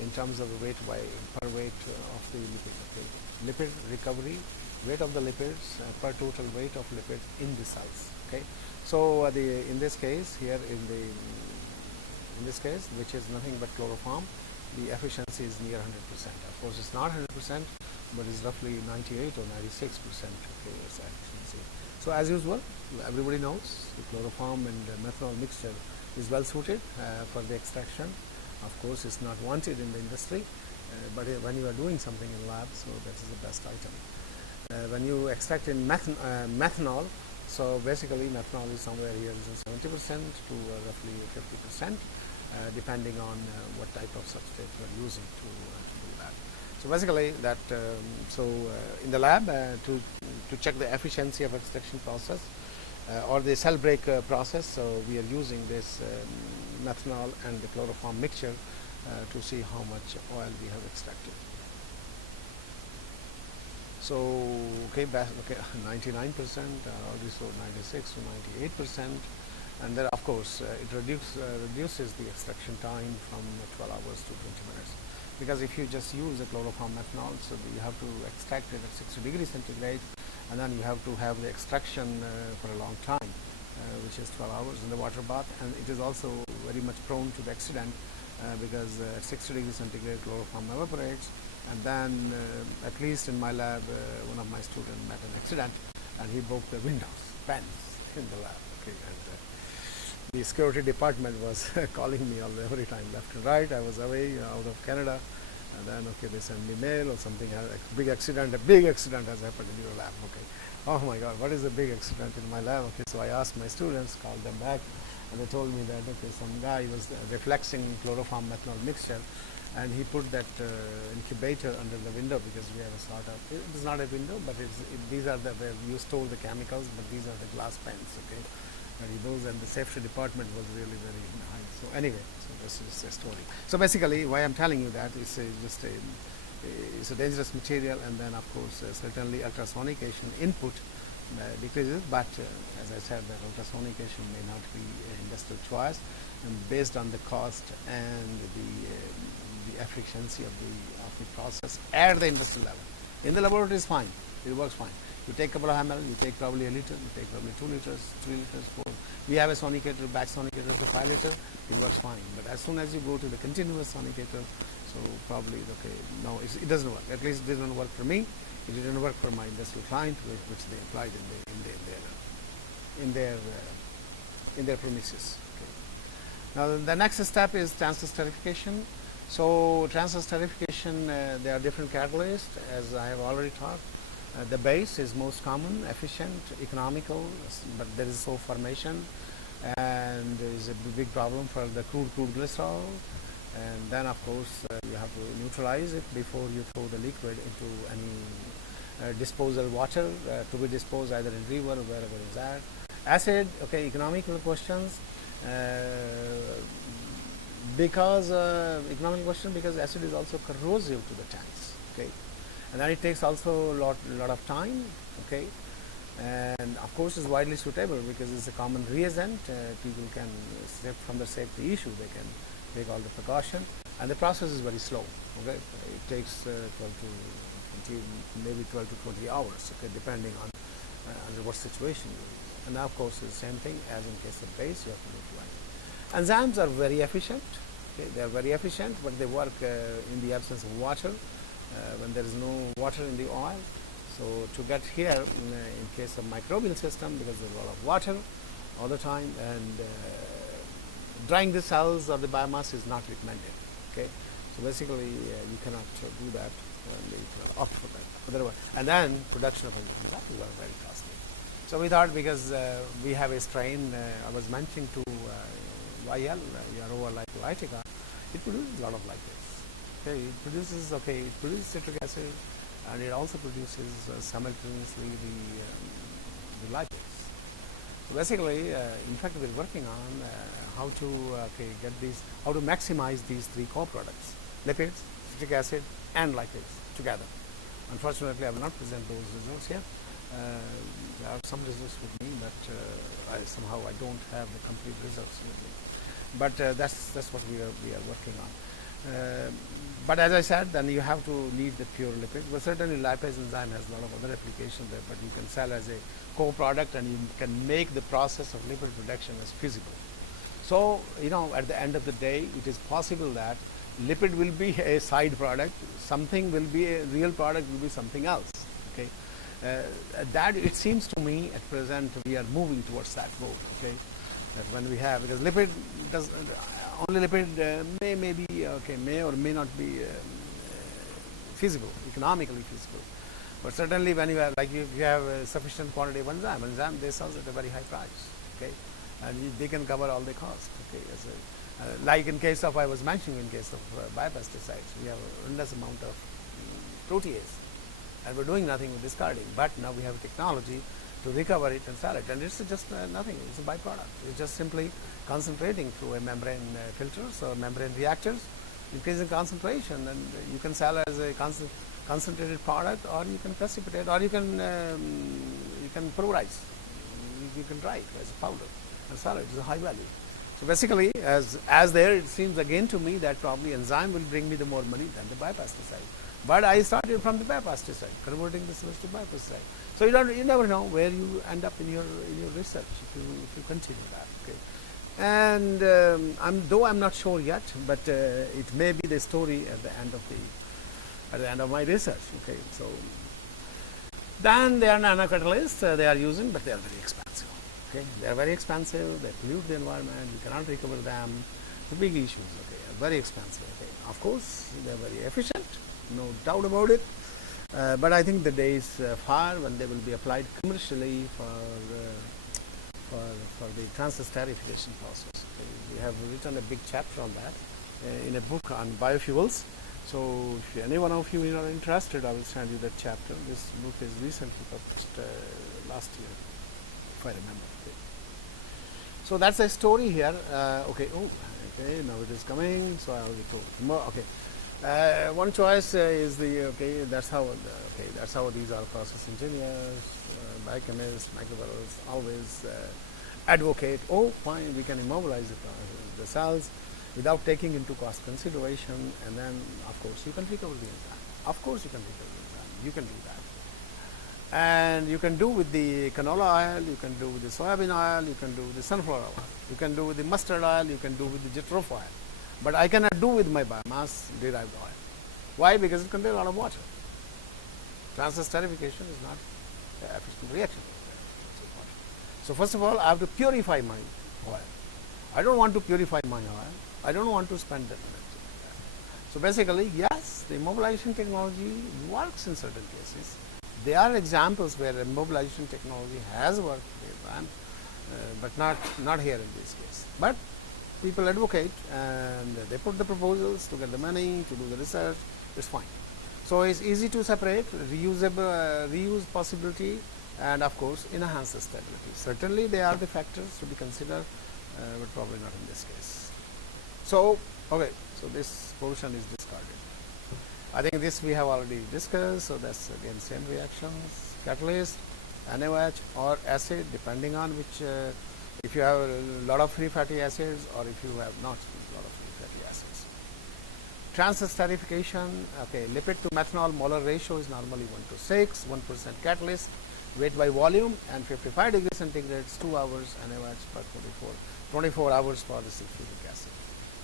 in terms of weight per weight of the lipid. Okay. Lipid recovery, weight of the lipids per total weight of lipids in the cells. Okay. So in this case here in this case, which is nothing but chloroform, the efficiency is near 100%. Of course, it's not 100%, but it's roughly 98 or 96%. Okay, efficiency. So as usual, everybody knows the chloroform and methanol mixture is well suited for the extraction. Of course, it's not wanted in the industry, but when you are doing something in lab, so that is the best item. When you extract in methanol, so basically methanol is somewhere here is 70% to roughly 50%, depending on what type of substrate you are using to do that. So basically that, in the lab to check the efficiency of extraction process or the cell break process, so we are using this methanol and the chloroform mixture to see how much oil we have extracted. So okay, 99%, already so 96 to 98%, and then of course it reduces the extraction time from 12 hours to 20 minutes. Because if you just use the chloroform methanol, so you have to extract it at 60 degrees centigrade, and then you have to have the extraction for a long time, which is 12 hours in the water bath, and it is also very much prone to the accident because at 60 degrees centigrade chloroform evaporates. And then, at least in my lab, one of my students met an accident, and he broke the windows, panes in the lab. Okay, and the security department was calling me every time, left and right. I was away out of Canada, and then okay, they sent me mail or something. A big accident has happened in your lab. Okay, oh my God, what is a big accident in my lab? Okay, so I asked my students, called them back, and they told me that okay, some guy was reflexing chloroform methanol mixture. And he put that incubator under the window, because we have a sort of, it is not a window, but these are where you store the chemicals, but these are the glass pans, okay. And the safety department was really very high. So anyway, so this is a story. So basically, why I'm telling you that is it's a dangerous material, and then of course certainly ultrasonication input decreases, but as I said, that ultrasonication may not be an industrial choice, and based on the cost and the efficiency of the process at the industrial level. In the laboratory is fine, it works fine. You take a couple of ml, you take probably a liter, you take probably 2 liters, 3 liters, 4. We have a sonicator, batch sonicator to 5 liter, it works fine. But as soon as you go to the continuous sonicator, so probably okay, no, it doesn't work. At least it didn't work for me. It didn't work for my industrial client, which they applied in their premises. Okay. Now the next step is transfer esterification. So transfer esterification, there are different catalysts, as I have already talked. The base is most common, efficient, economical, but there is slow formation, and there is a big problem for the crude glycerol. And then of course you have to neutralize it before you throw the liquid into any disposal water to be disposed either in river or wherever it is at. Acid, okay, economical questions. Because economic question, because acid is also corrosive to the tanks, okay, and then it takes also a lot of time, okay, and of course is widely suitable because it's a common reagent. People can, from the safety issue, they can take all the precaution, and the process is very slow. Okay, it takes 12 to 20, maybe 12 to 20 hours, okay, depending on under what situation you're in. And now of course it's the same thing as in case of base, you have to neutralize. Enzymes are very efficient. Okay, they are very efficient, but they work in the absence of water, when there is no water in the oil. So to get here, in case of microbial system, because there is a lot of water all the time, and drying the cells or the biomass is not recommended. Okay, so basically you cannot do that, and you cannot opt for that. Otherwise, and then production of enzymes, that is very costly. So we thought, because we have a strain, I was mentioning to YL, Yaroa lipolytica, it produces a lot of lipids. Okay, it produces citric acid, and it also produces simultaneously the lipids. So basically, in fact, we're working on how to maximize these three co-products: lipids, citric acid, and lipids together. Unfortunately, I will not present those results here, There are some results with me, but somehow I don't have the complete results with me. But that's what we are working on. But as I said, then you have to leave the pure lipid. But certainly lipase enzyme has a lot of other applications there, but you can sell as a co-product and you can make the process of lipid production as feasible. So, at the end of the day, it is possible that lipid will be a side product, something will be a real product, will be something else. Okay, that it seems to me at present we are moving towards that mode. Okay, that when we have, because lipid does only lipid may or may not be feasible, economically feasible. But certainly when you have, like if you have a sufficient quantity of enzyme they sell at a very high price. Okay, and they can cover all the cost. Okay, like in case of, I was mentioning, in case of biopesticides, we have a endless amount of protease, and we're doing nothing with discarding. But now we have a technology to recover it and sell it, and it's just nothing. It's a byproduct. It's just simply concentrating through a membrane filters or membrane reactors, increasing concentration, and you can sell as a concentrated product, or you can precipitate, or you can pulverize. You can dry it as a powder and sell it. It's a high value. So basically, as there, it seems again to me that probably enzyme will bring me the more money than the biopesticide. But I started from the biopesticide, converting the sludge to biopesticide. So you never know where you end up in your research if you continue that. Okay, and though I'm not sure yet, but it may be the story at the end of my research. Okay, so then there are nanocatalysts they are using, but they are very expensive. Okay, they are very expensive. They pollute the environment. You cannot recover them. The big issues. Okay, are very expensive. Okay, of course they are very efficient, no doubt about it. But I think the day is far when they will be applied commercially for the transesterification process. Okay. We have written a big chapter on that in a book on biofuels. So if any one of you are interested, I will send you that chapter. This book is recently published last year, if I remember. Okay. So that's a story here. Okay, now it is coming. So I already told more. Okay. One choice is that's how these are process engineers, biochemists, microbiologists always advocate, fine, we can immobilize the cells without taking into cost consideration, and then of course you can recover the enzyme. Of course you can recover the enzyme. You can do that. And you can do with the canola oil, you can do with the soybean oil, you can do with the sunflower oil, you can do with the mustard oil, you can do with the jitterof oil. But I cannot do with my biomass derived oil. Why? Because it contains a lot of water. Transesterification is not an efficient reaction. So first of all, I have to purify my oil. I don't want to purify my oil. I don't want to spend that energy like that. So basically, yes, the immobilization technology works in certain cases. There are examples where immobilization technology has worked, but not here in this case. But people advocate and they put the proposals to get the money to do the research. It's fine. So it's easy to separate, reuse possibility, and of course enhance the stability. Certainly they are the factors to be considered, but probably not in this case. So this portion is discarded. I think this we have already discussed. So that's again same reactions, catalyst, NaOH or acid, depending on which. If you have a lot of free fatty acids, or if you have not a lot of free fatty acids. Transesterification, lipid to methanol molar ratio is normally 1:6, 1% catalyst, weight by volume, and 55 degrees centigrade, 2 hours NaOH per 24 hours for the sulfuric acid.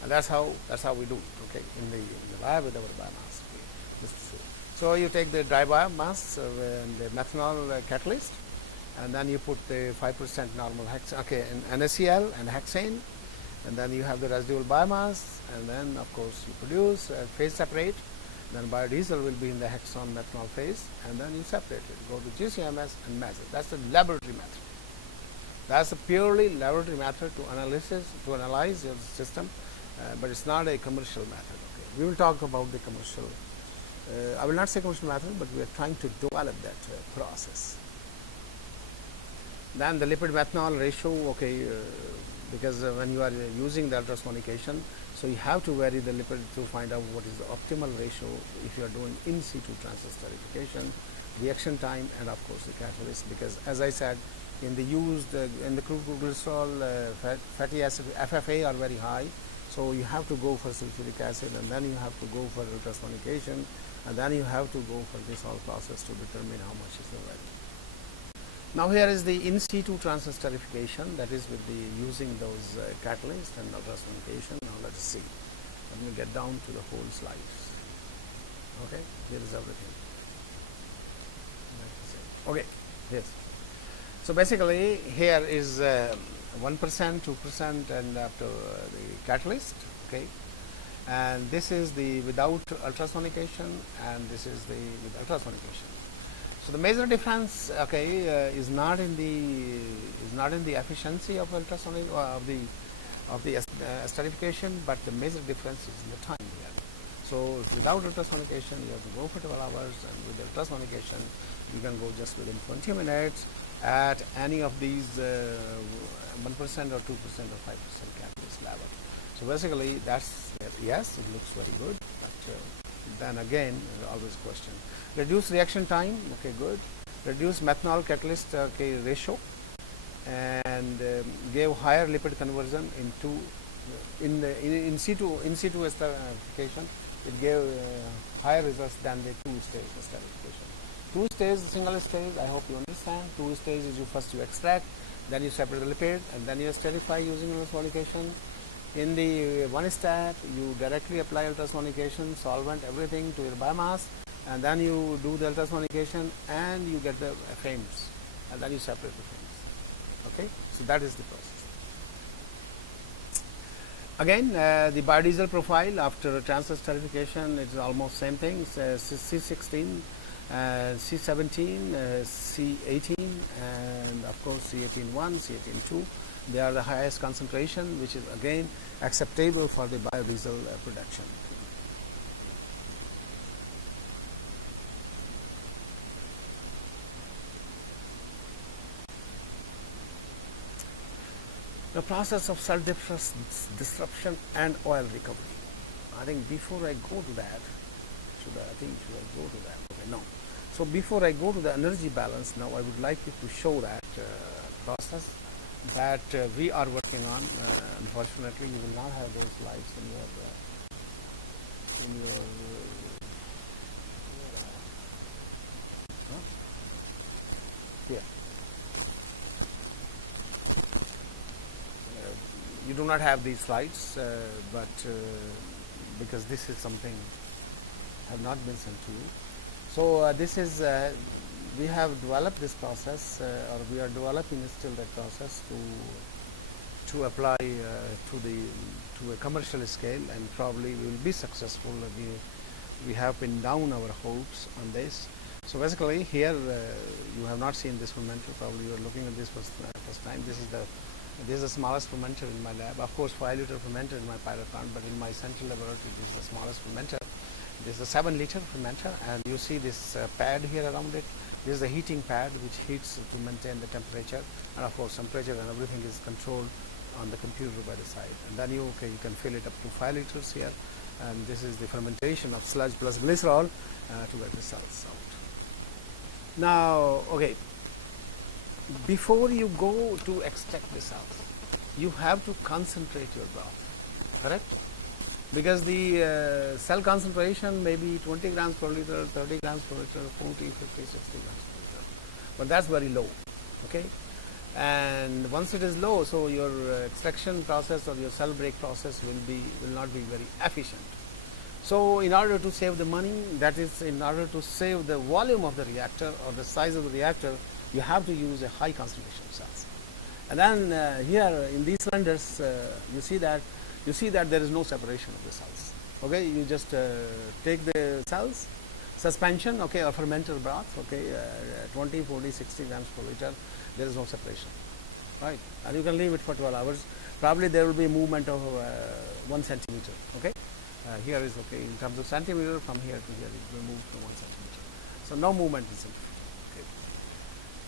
And that's how we do it, in the lab with our biomass. So you take the dry biomass and the methanol catalyst, and then you put the 5% normal NaCl and hexane, and then you have the residual biomass, and then of course you produce phase separate. Then biodiesel will be in the hexone methanol phase, and then you separate it, go to GCMS and measure. That's the laboratory method. That's a purely laboratory method to analyze your system, but it's not a commercial method. We will talk about the commercial. I will not say commercial method, but we are trying to develop that process. Then the lipid methanol ratio, because when you are using the ultrasonication, so you have to vary the lipid to find out what is the optimal ratio if you are doing in situ transesterification. reaction time, and of course the catalyst, because as I said, in the crude glycerol, fatty acid FFA are very high, so you have to go for sulfuric acid, and then you have to go for ultrasonication, and then you have to go for this whole process to determine how much is the value. Now here is the in situ transesterification, that is with the using those catalysts and ultrasonication. Now let us see. Let me get down to the whole slides. Okay, here is everything. Okay, yes. So basically here is 1%, 2%, and after the catalyst. Okay, and this is the without ultrasonication, and this is the with ultrasonication. So the major difference, okay, is not in the efficiency of ultrasonic of the esterification, but the major difference is in the time here. So without ultrasonication, you have to go for 12 hours, and with ultrasonication, you can go just within 20 minutes at any of these 1% or 2% or 5% catalyst level. So basically, that's yes, it looks very good, but then again, always question. Reduce reaction time, okay, good. Reduce methanol catalyst ratio, and gave higher lipid conversion into in situ esterification. It gave higher results than the two-stage esterification. Two-stage, single stage, I hope you understand. Two stage is first you extract, then you separate the lipid, and then you esterify using ultrasonication. In the one step, you directly apply ultrasonication, solvent, everything to your biomass, and then you do the ultrasonication, and you get the frames, and then you separate the frames. Okay, so that is the process. Again, the biodiesel profile after transfer esterification, it is almost same thing. C16, C17, C18, and of course C18-1, C18-2. They are the highest concentration, which is again acceptable for the biodiesel production. The process of cell disruption and oil recovery. I think before I go to that, should I go to that? Okay, no. So before I go to the energy balance, now I would like you to show that process that we are working on. Unfortunately, you will not have those slides in your here. You do not have these slides, but because this is something have not been sent to you. So this is we have developed this process, or we are developing still that process to apply to a commercial scale, and probably we will be successful. We have pinned down our hopes on this. So basically, here you have not seen this fermenter. Probably you are looking at this for the first time. This is the smallest fermenter in my lab. Of course, 5-liter fermenter in my pilot plant, but in my central laboratory, this is the smallest fermenter. This is a 7-liter fermenter, and you see this pad here around it. This is a heating pad which heats to maintain the temperature, and of course temperature and everything is controlled on the computer by the side. And then you can fill it up to 5 liters here, and this is the fermentation of sludge plus glycerol to get the cells out. Now, okay, before you go to extract the cells, you have to concentrate your broth, correct? Because the cell concentration may be 20 grams per liter, 30 grams per liter, 40, 50, 60 grams per liter. But that's very low, okay? And once it is low, so your extraction process or your cell break process will not be very efficient. So in order to save the money, that is in order to save the volume of the reactor or the size of the reactor, you have to use a high concentration of cells. And then here in these cylinders, you see that there is no separation of the cells. Okay, you just take the cells, suspension, okay, or fermented broth, okay, 20, 40, 60 grams per liter, there is no separation, right? And you can leave it for 12 hours. Probably there will be a movement of 1 centimeter, okay? Here is okay, in terms of centimeter, from here to here, it will move to 1 centimeter. So no movement is involved. Okay.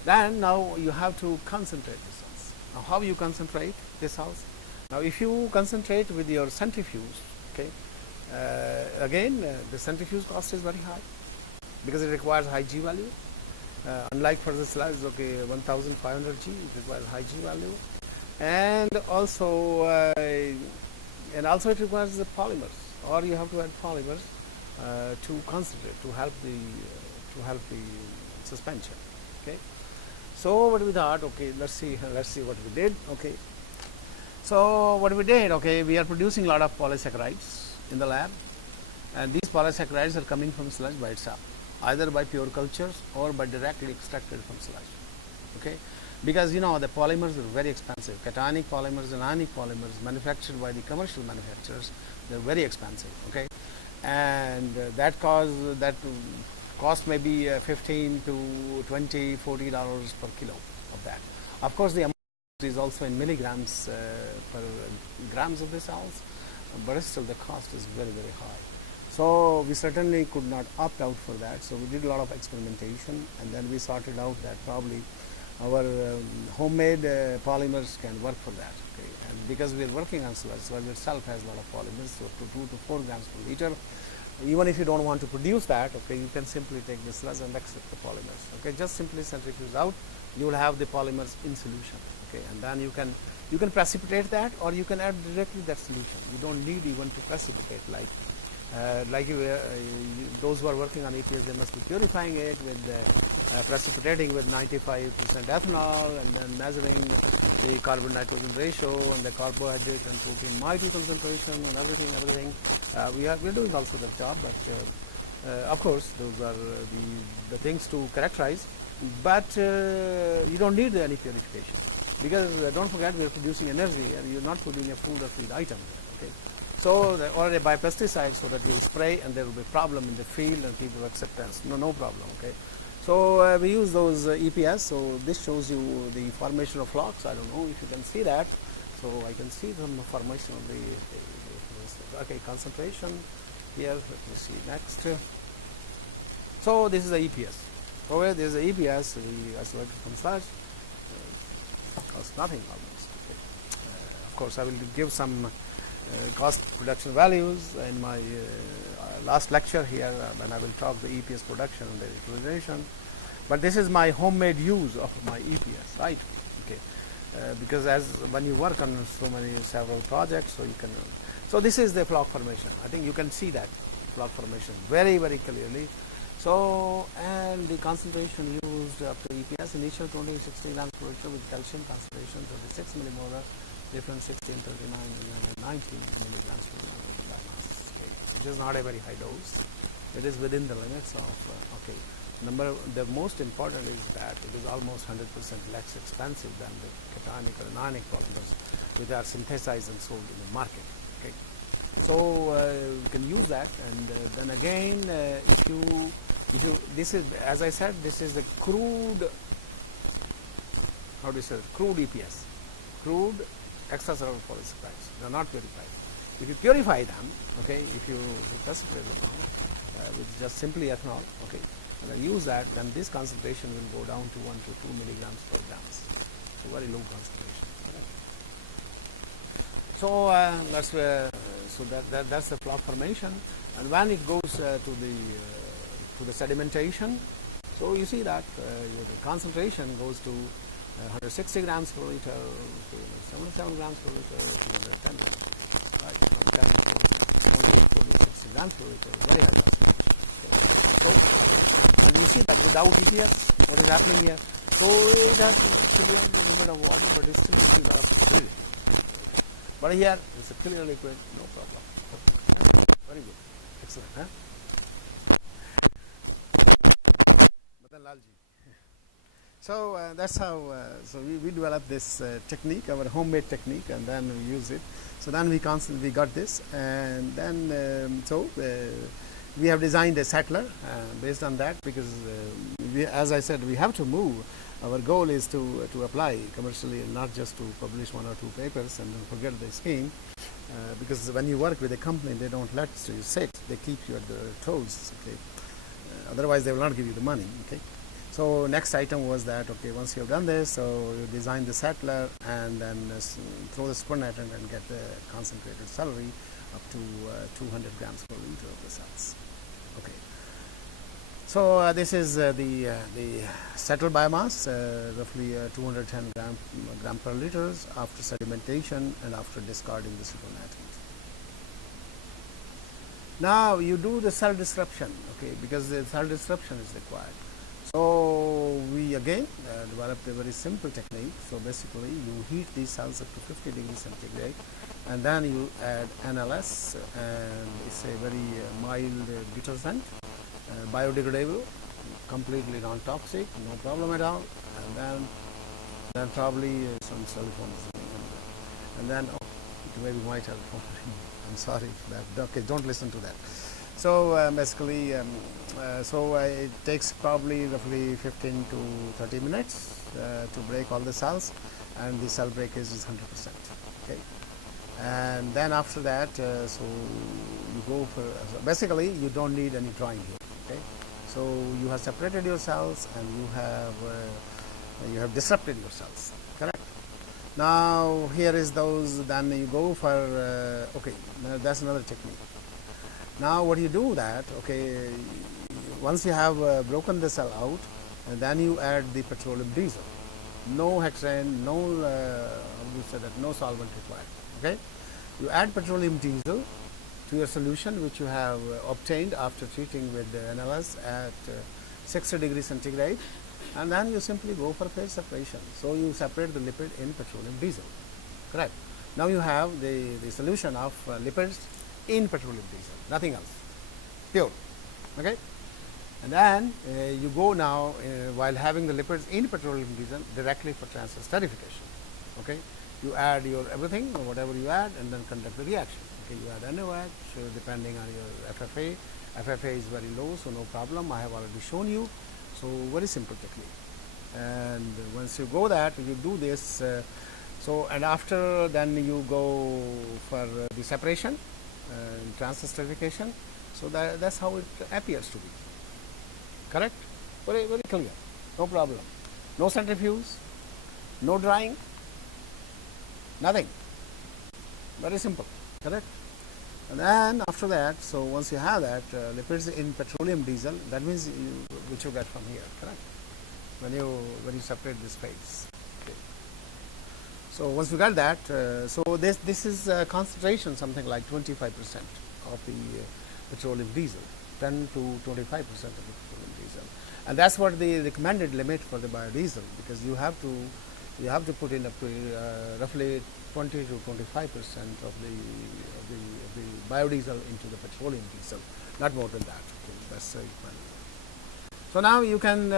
Then now you have to concentrate the cells. Now how you concentrate the cells? Now if you concentrate with your centrifuge, okay, again the centrifuge cost is very high because it requires high G value, Unlike for the sludge, okay, 1500 G, it requires high G value, and also it requires the polymers, or you have to add polymers to concentrate to help the suspension. Okay, so what we thought, okay, let's see what we did. Okay, so what we did, okay, we are producing a lot of polysaccharides in the lab, and these polysaccharides are coming from sludge by itself, either by pure cultures or by directly extracted from sludge. Okay, because the polymers are very expensive. Cationic polymers and ionic polymers manufactured by the commercial manufacturers, they're very expensive. Okay, and that cost maybe 15 to 20, $40 per kilo of that. Of course, the amount is also in milligrams per grams of the cells, but still the cost is very, very high. So we certainly could not opt out for that. So we did a lot of experimentation, and then we sorted out that probably our homemade polymers can work for that. Okay, and because we are working on sludge itself has a lot of polymers, so up to 2 to 4 grams per liter. Even if you don't want to produce that, okay, you can simply take the sludge and extract the polymers. Okay, just simply centrifuge out, you will have the polymers in solution. Okay, and then you can precipitate that, or you can add directly that solution. You don't need even to precipitate like those who are working on EPS, they must be purifying it with precipitating with 95% ethanol, and then measuring the carbon nitrogen ratio and the carbohydrate and protein moiety concentration and everything. We're doing also that job, but of course those are the things to characterize. But you don't need any purification, because don't forget, we are producing energy and you're not putting a food or feed item. Okay. So or a biopesticide, so that you'll spray and there will be problem in the field and people acceptance. No problem. Okay. So we use those EPS. So this shows you the formation of flocks. I don't know if you can see that. So I can see the formation of the okay, concentration here. Let me see next. So this is the EPS. Okay, this is the EPS. We isolated from sludge. Costs nothing almost. Okay. Of course, I will give some cost production values in my last lecture here, when I will talk the EPS production and the utilization. But this is my homemade use of my EPS, right? Okay, because as when you work on several projects, so you can. So this is the flock formation. I think you can see that flock formation very, very clearly. So, and the concentration used up to EPS, initial 20-16 grams per liter with calcium concentration 36 millimolar, different 16, 39, and 19 milligrams per liter. So it is not a very high dose. It is within the limits of, okay. The most important is that it is almost 100% less expensive than the cationic or ionic polymers, which are synthesized and sold in the market. Okay. So you can use that, and then again, if you this is, as I said, this is the crude. How do you say it? Crude EPS, crude extracellular polysaccharides. They are not purified. If you purify them, okay, if you precipitate them with just simply ethanol, okay, and then use that, then this concentration will go down to 1 to 2 milligrams per grams. So very low concentration. So that's the flock formation, and when it goes to the sedimentation, so you see that the concentration goes to 160 grams per liter, to 77 grams per liter, to 110 grams, right? From 10 to 40, 60 grams per liter, very high concentration. Okay. So, and you see that without EPS, what is happening here? So it has actually a little bit of water, but it's still a lot of fluid. But here it's a clear liquid, no problem. Okay. Very good, excellent, huh? So that's how. So we developed this technique, our homemade technique, and then we use it. So then we got this, and then we have designed a settler based on that, because as I said, we have to move. Our goal is to apply commercially, and not just to publish 1 or 2 papers and then forget the scheme. Because when you work with a company, they don't let you sit; they keep you at the toes. Okay, otherwise they will not give you the money. Okay. So next item was that, okay, once you have done this, so you design the settler and then throw the supernatant and get the concentrated celery up to 200 grams per liter of the cells. Okay. So this is the settled biomass, roughly 210 gram per liters after sedimentation and after discarding the supernatant. Now you do the cell disruption, okay, because the cell disruption is required. So we again developed a very simple technique. So basically you heat these cells up to 50 degrees centigrade, and then you add NLS, and it's a very mild bitter scent, biodegradable, completely non-toxic, no problem at all. And then probably some cell phones, and then maybe my telephone. I'm sorry for that. Okay, don't listen to that. So basically, it takes probably roughly 15 to 30 minutes to break all the cells, and the cell breakage is 100%. Okay, and then after that, so you go for basically you don't need any drying here. Okay, so you have separated your cells and you have disrupted your cells. Correct. Now here is those. Then you go for okay. That's another technique. Now what you do that, okay, once you have broken the cell out, and then you add the petroleum diesel. No hexane, no no solvent required. Okay, you add petroleum diesel to your solution which you have obtained after treating with the NLS at 60 degrees centigrade, and then you simply go for phase separation. So you separate the lipid in petroleum diesel. Correct. Now you have the solution of lipids in petroleum diesel, nothing else, pure. Okay, and then you go now while having the lipids in petroleum diesel directly for transfer esterification. Okay, you add your everything, whatever you add, and then conduct the reaction. Okay, you add unwashed depending on your FFA. FFA is very low, so no problem. I have already shown you. So very simple technique. And once you go that, you do this. So and after then you go for the separation. Transfer esterification. So that's how it appears to be. Correct? Very, very clear. No problem. No centrifuge, no drying, nothing. Very simple. Correct? And then after that, so once you have that, lipids in petroleum diesel, that means which you get from here. Correct? When you separate this phase. Okay. So once you got that, so this is concentration something like 25% of the petroleum diesel, 10 to 25% of the petroleum diesel, and that's what the recommended limit for the biodiesel, because you have to put in up to roughly 20 to 25% of the biodiesel into the petroleum diesel, not more than that. Okay, that's the requirement. So now you can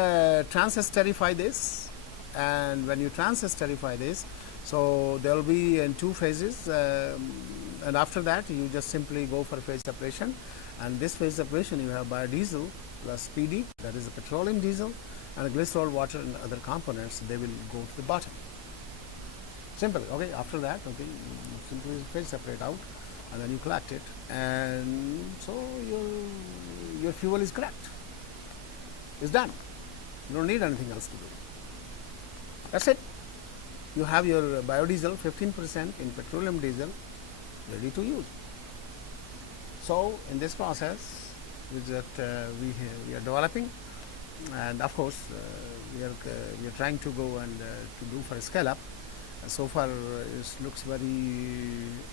trans-esterify this, and when you trans-esterify this, so there will be in two phases, and after that you just simply go for phase separation, and this phase separation you have biodiesel plus PD, that is the petroleum diesel, and glycerol, water, and other components. They will go to the bottom. Simple. Okay. After that, okay, you simply phase separate out, and then you collect it, and so your fuel is correct. It's done. You don't need anything else to do. That's it. You have your biodiesel 15% in petroleum diesel ready to use. So in this process, we are developing, and of course we are trying to go and to do for a scale up. So far it looks very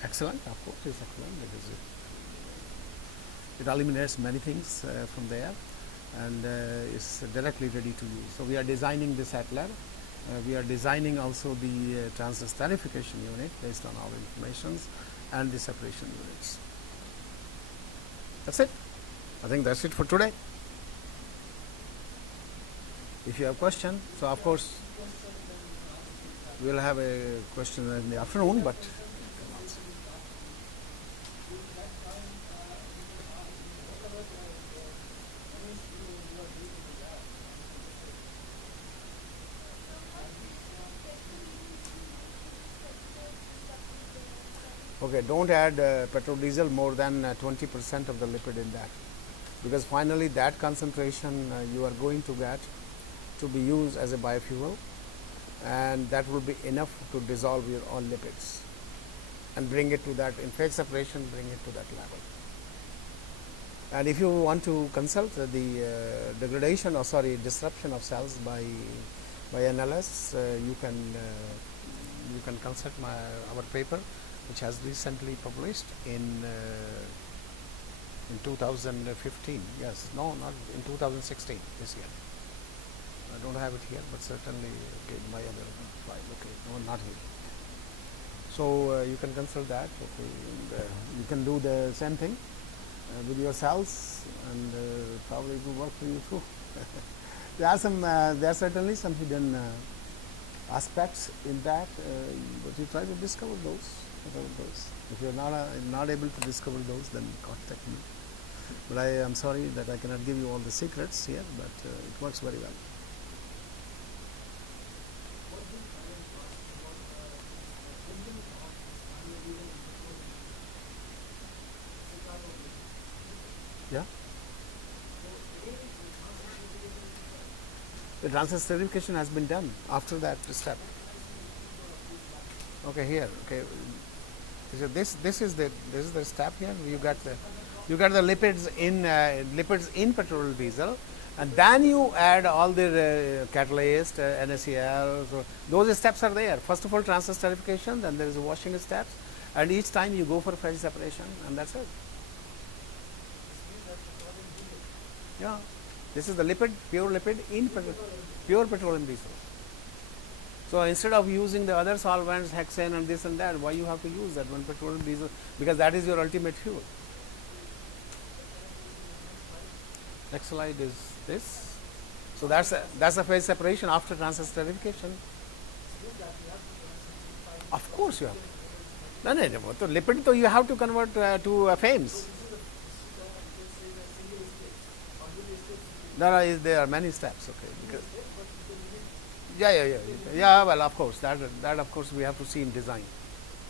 excellent. Of course, it's excellent because it eliminates many things from there, and is directly ready to use. So we are designing this at lab. We are designing also the transfer esterification unit based on our informations and the separation units. That's it. I think that's it for today. If you have questions, so of course we'll have a question in the afternoon, but okay, don't add petrol diesel more than 20% of the lipid in that, because finally that concentration you are going to get to be used as a biofuel, and that will be enough to dissolve your own lipids and bring it to that, in phase separation, bring it to that level. And if you want to consult the degradation, or sorry, disruption of cells by NLS, you can consult our paper, which has recently published in 2015. Yes, no, not in 2016. This year. I don't have it here, but certainly okay, my other file. Okay, no, not here. So you can consult that. Okay, and, you can do the same thing with your cells, and probably it will work for you too. There are certainly some hidden aspects in that, but you try to discover those. If you're not able to discover those, then contact me. But I am sorry that I cannot give you all the secrets here, but it works very well. Yeah. The transfer sterilization has been done after that step. Okay, here. Okay, so this is the step here. You got the lipids in petroleum vessel, and then you add all the catalyst, NaCl. So those steps are there. First of all, transfer sterilization, then there is a washing steps, and each time you go for phase separation, and that's it. Yeah, this is the lipid, pure lipid in pure petroleum vessel. So instead of using the other solvents, hexane and this and that, why you have to use that one petroleum diesel? Because that is your ultimate fuel. Next slide is this. So that's a phase separation after transfer sterilization. Of course you have. No. So lipid, so you have to convert to FAMES. There are many steps. Okay. Because yeah. Well, of course, that of course we have to see in design.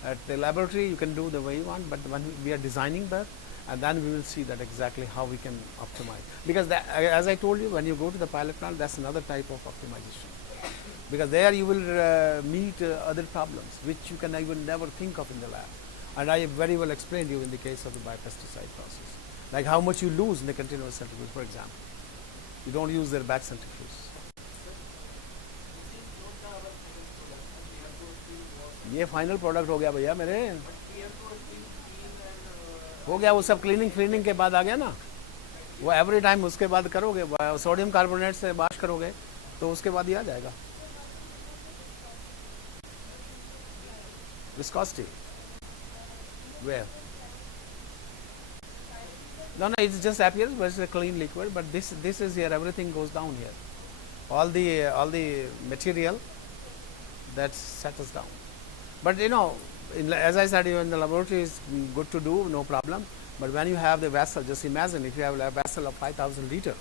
At the laboratory, you can do the way you want, but when we are designing that, and then we will see that exactly how we can optimize. Because that, as I told you, when you go to the pilot plant, that's another type of optimization. Because there you will meet other problems which you can even never think of in the lab. And I very well explained you in the case of the biopesticide process, like how much you lose in the continuous centrifuge, for example. You don't use their batch centrifuge. ये final product हो गया भैया मेरे, हो गया वो सब cleaning के बाद आ गया ना, वो एवरी टाइम उसके बाद करोगे, सोडियम कार्बोनेट से वॉश करोगे तो उसके बाद ही आ जाएगा. Viscosity where? No, it just appears, but it's a clean liquid. But this is here. Everything goes down here. All the material that settles down. But you know, as I said, in the laboratory is good to do, no problem. But when you have the vessel, just imagine if you have a vessel of 5,000 liter,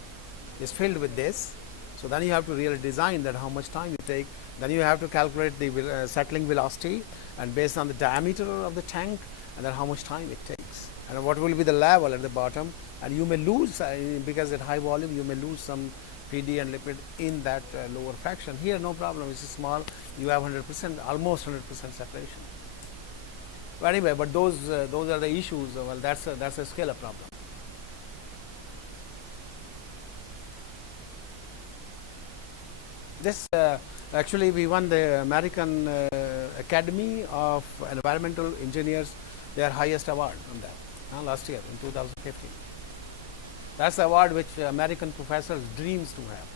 is filled with this. So then you have to really design that how much time you take. Then you have to calculate the settling velocity, and based on the diameter of the tank, and then how much time it takes, and what will be the level at the bottom. And you may lose, because at high volume, you may lose some PD and lipid in that lower fraction. Here, no problem. It's small. You have 100%, almost 100% separation. But anyway, but those are the issues. Well, that's a scale-up problem. This actually we won the American Academy of Environmental Engineers, their highest award on that last year in 2015. That's the award which American professors dreams to have,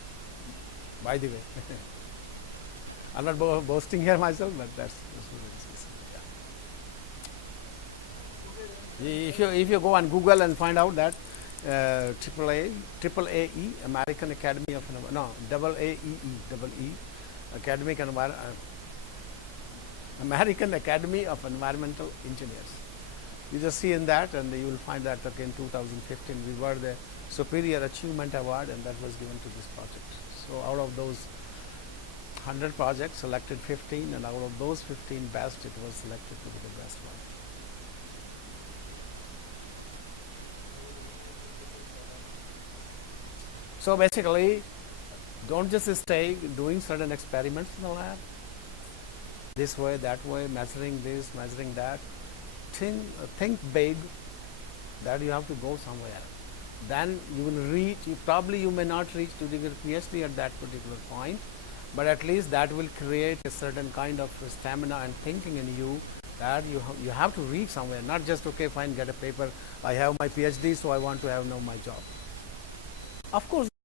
by the way. I'm not boasting here myself, but that's what it is. Yeah. If you go on Google and find out that AAE, American Academy of Academic American Academy of Environmental Engineers. You just see in that, and you will find that okay, in 2015 we were the Superior Achievement Award, and that was given to this project. So out of those 100 projects, selected 15, and out of those 15 best, it was selected to be the best one. So basically, don't just stay doing certain experiments in the lab, this way, that way, measuring this, measuring that. Think big, that you have to go somewhere. then you will reach, probably you may not reach to your PhD at that particular point, but at least that will create a certain kind of stamina and thinking in you that you have to reach somewhere, not just okay fine, get a paper, I have my PhD, so I want to have now my job. Of course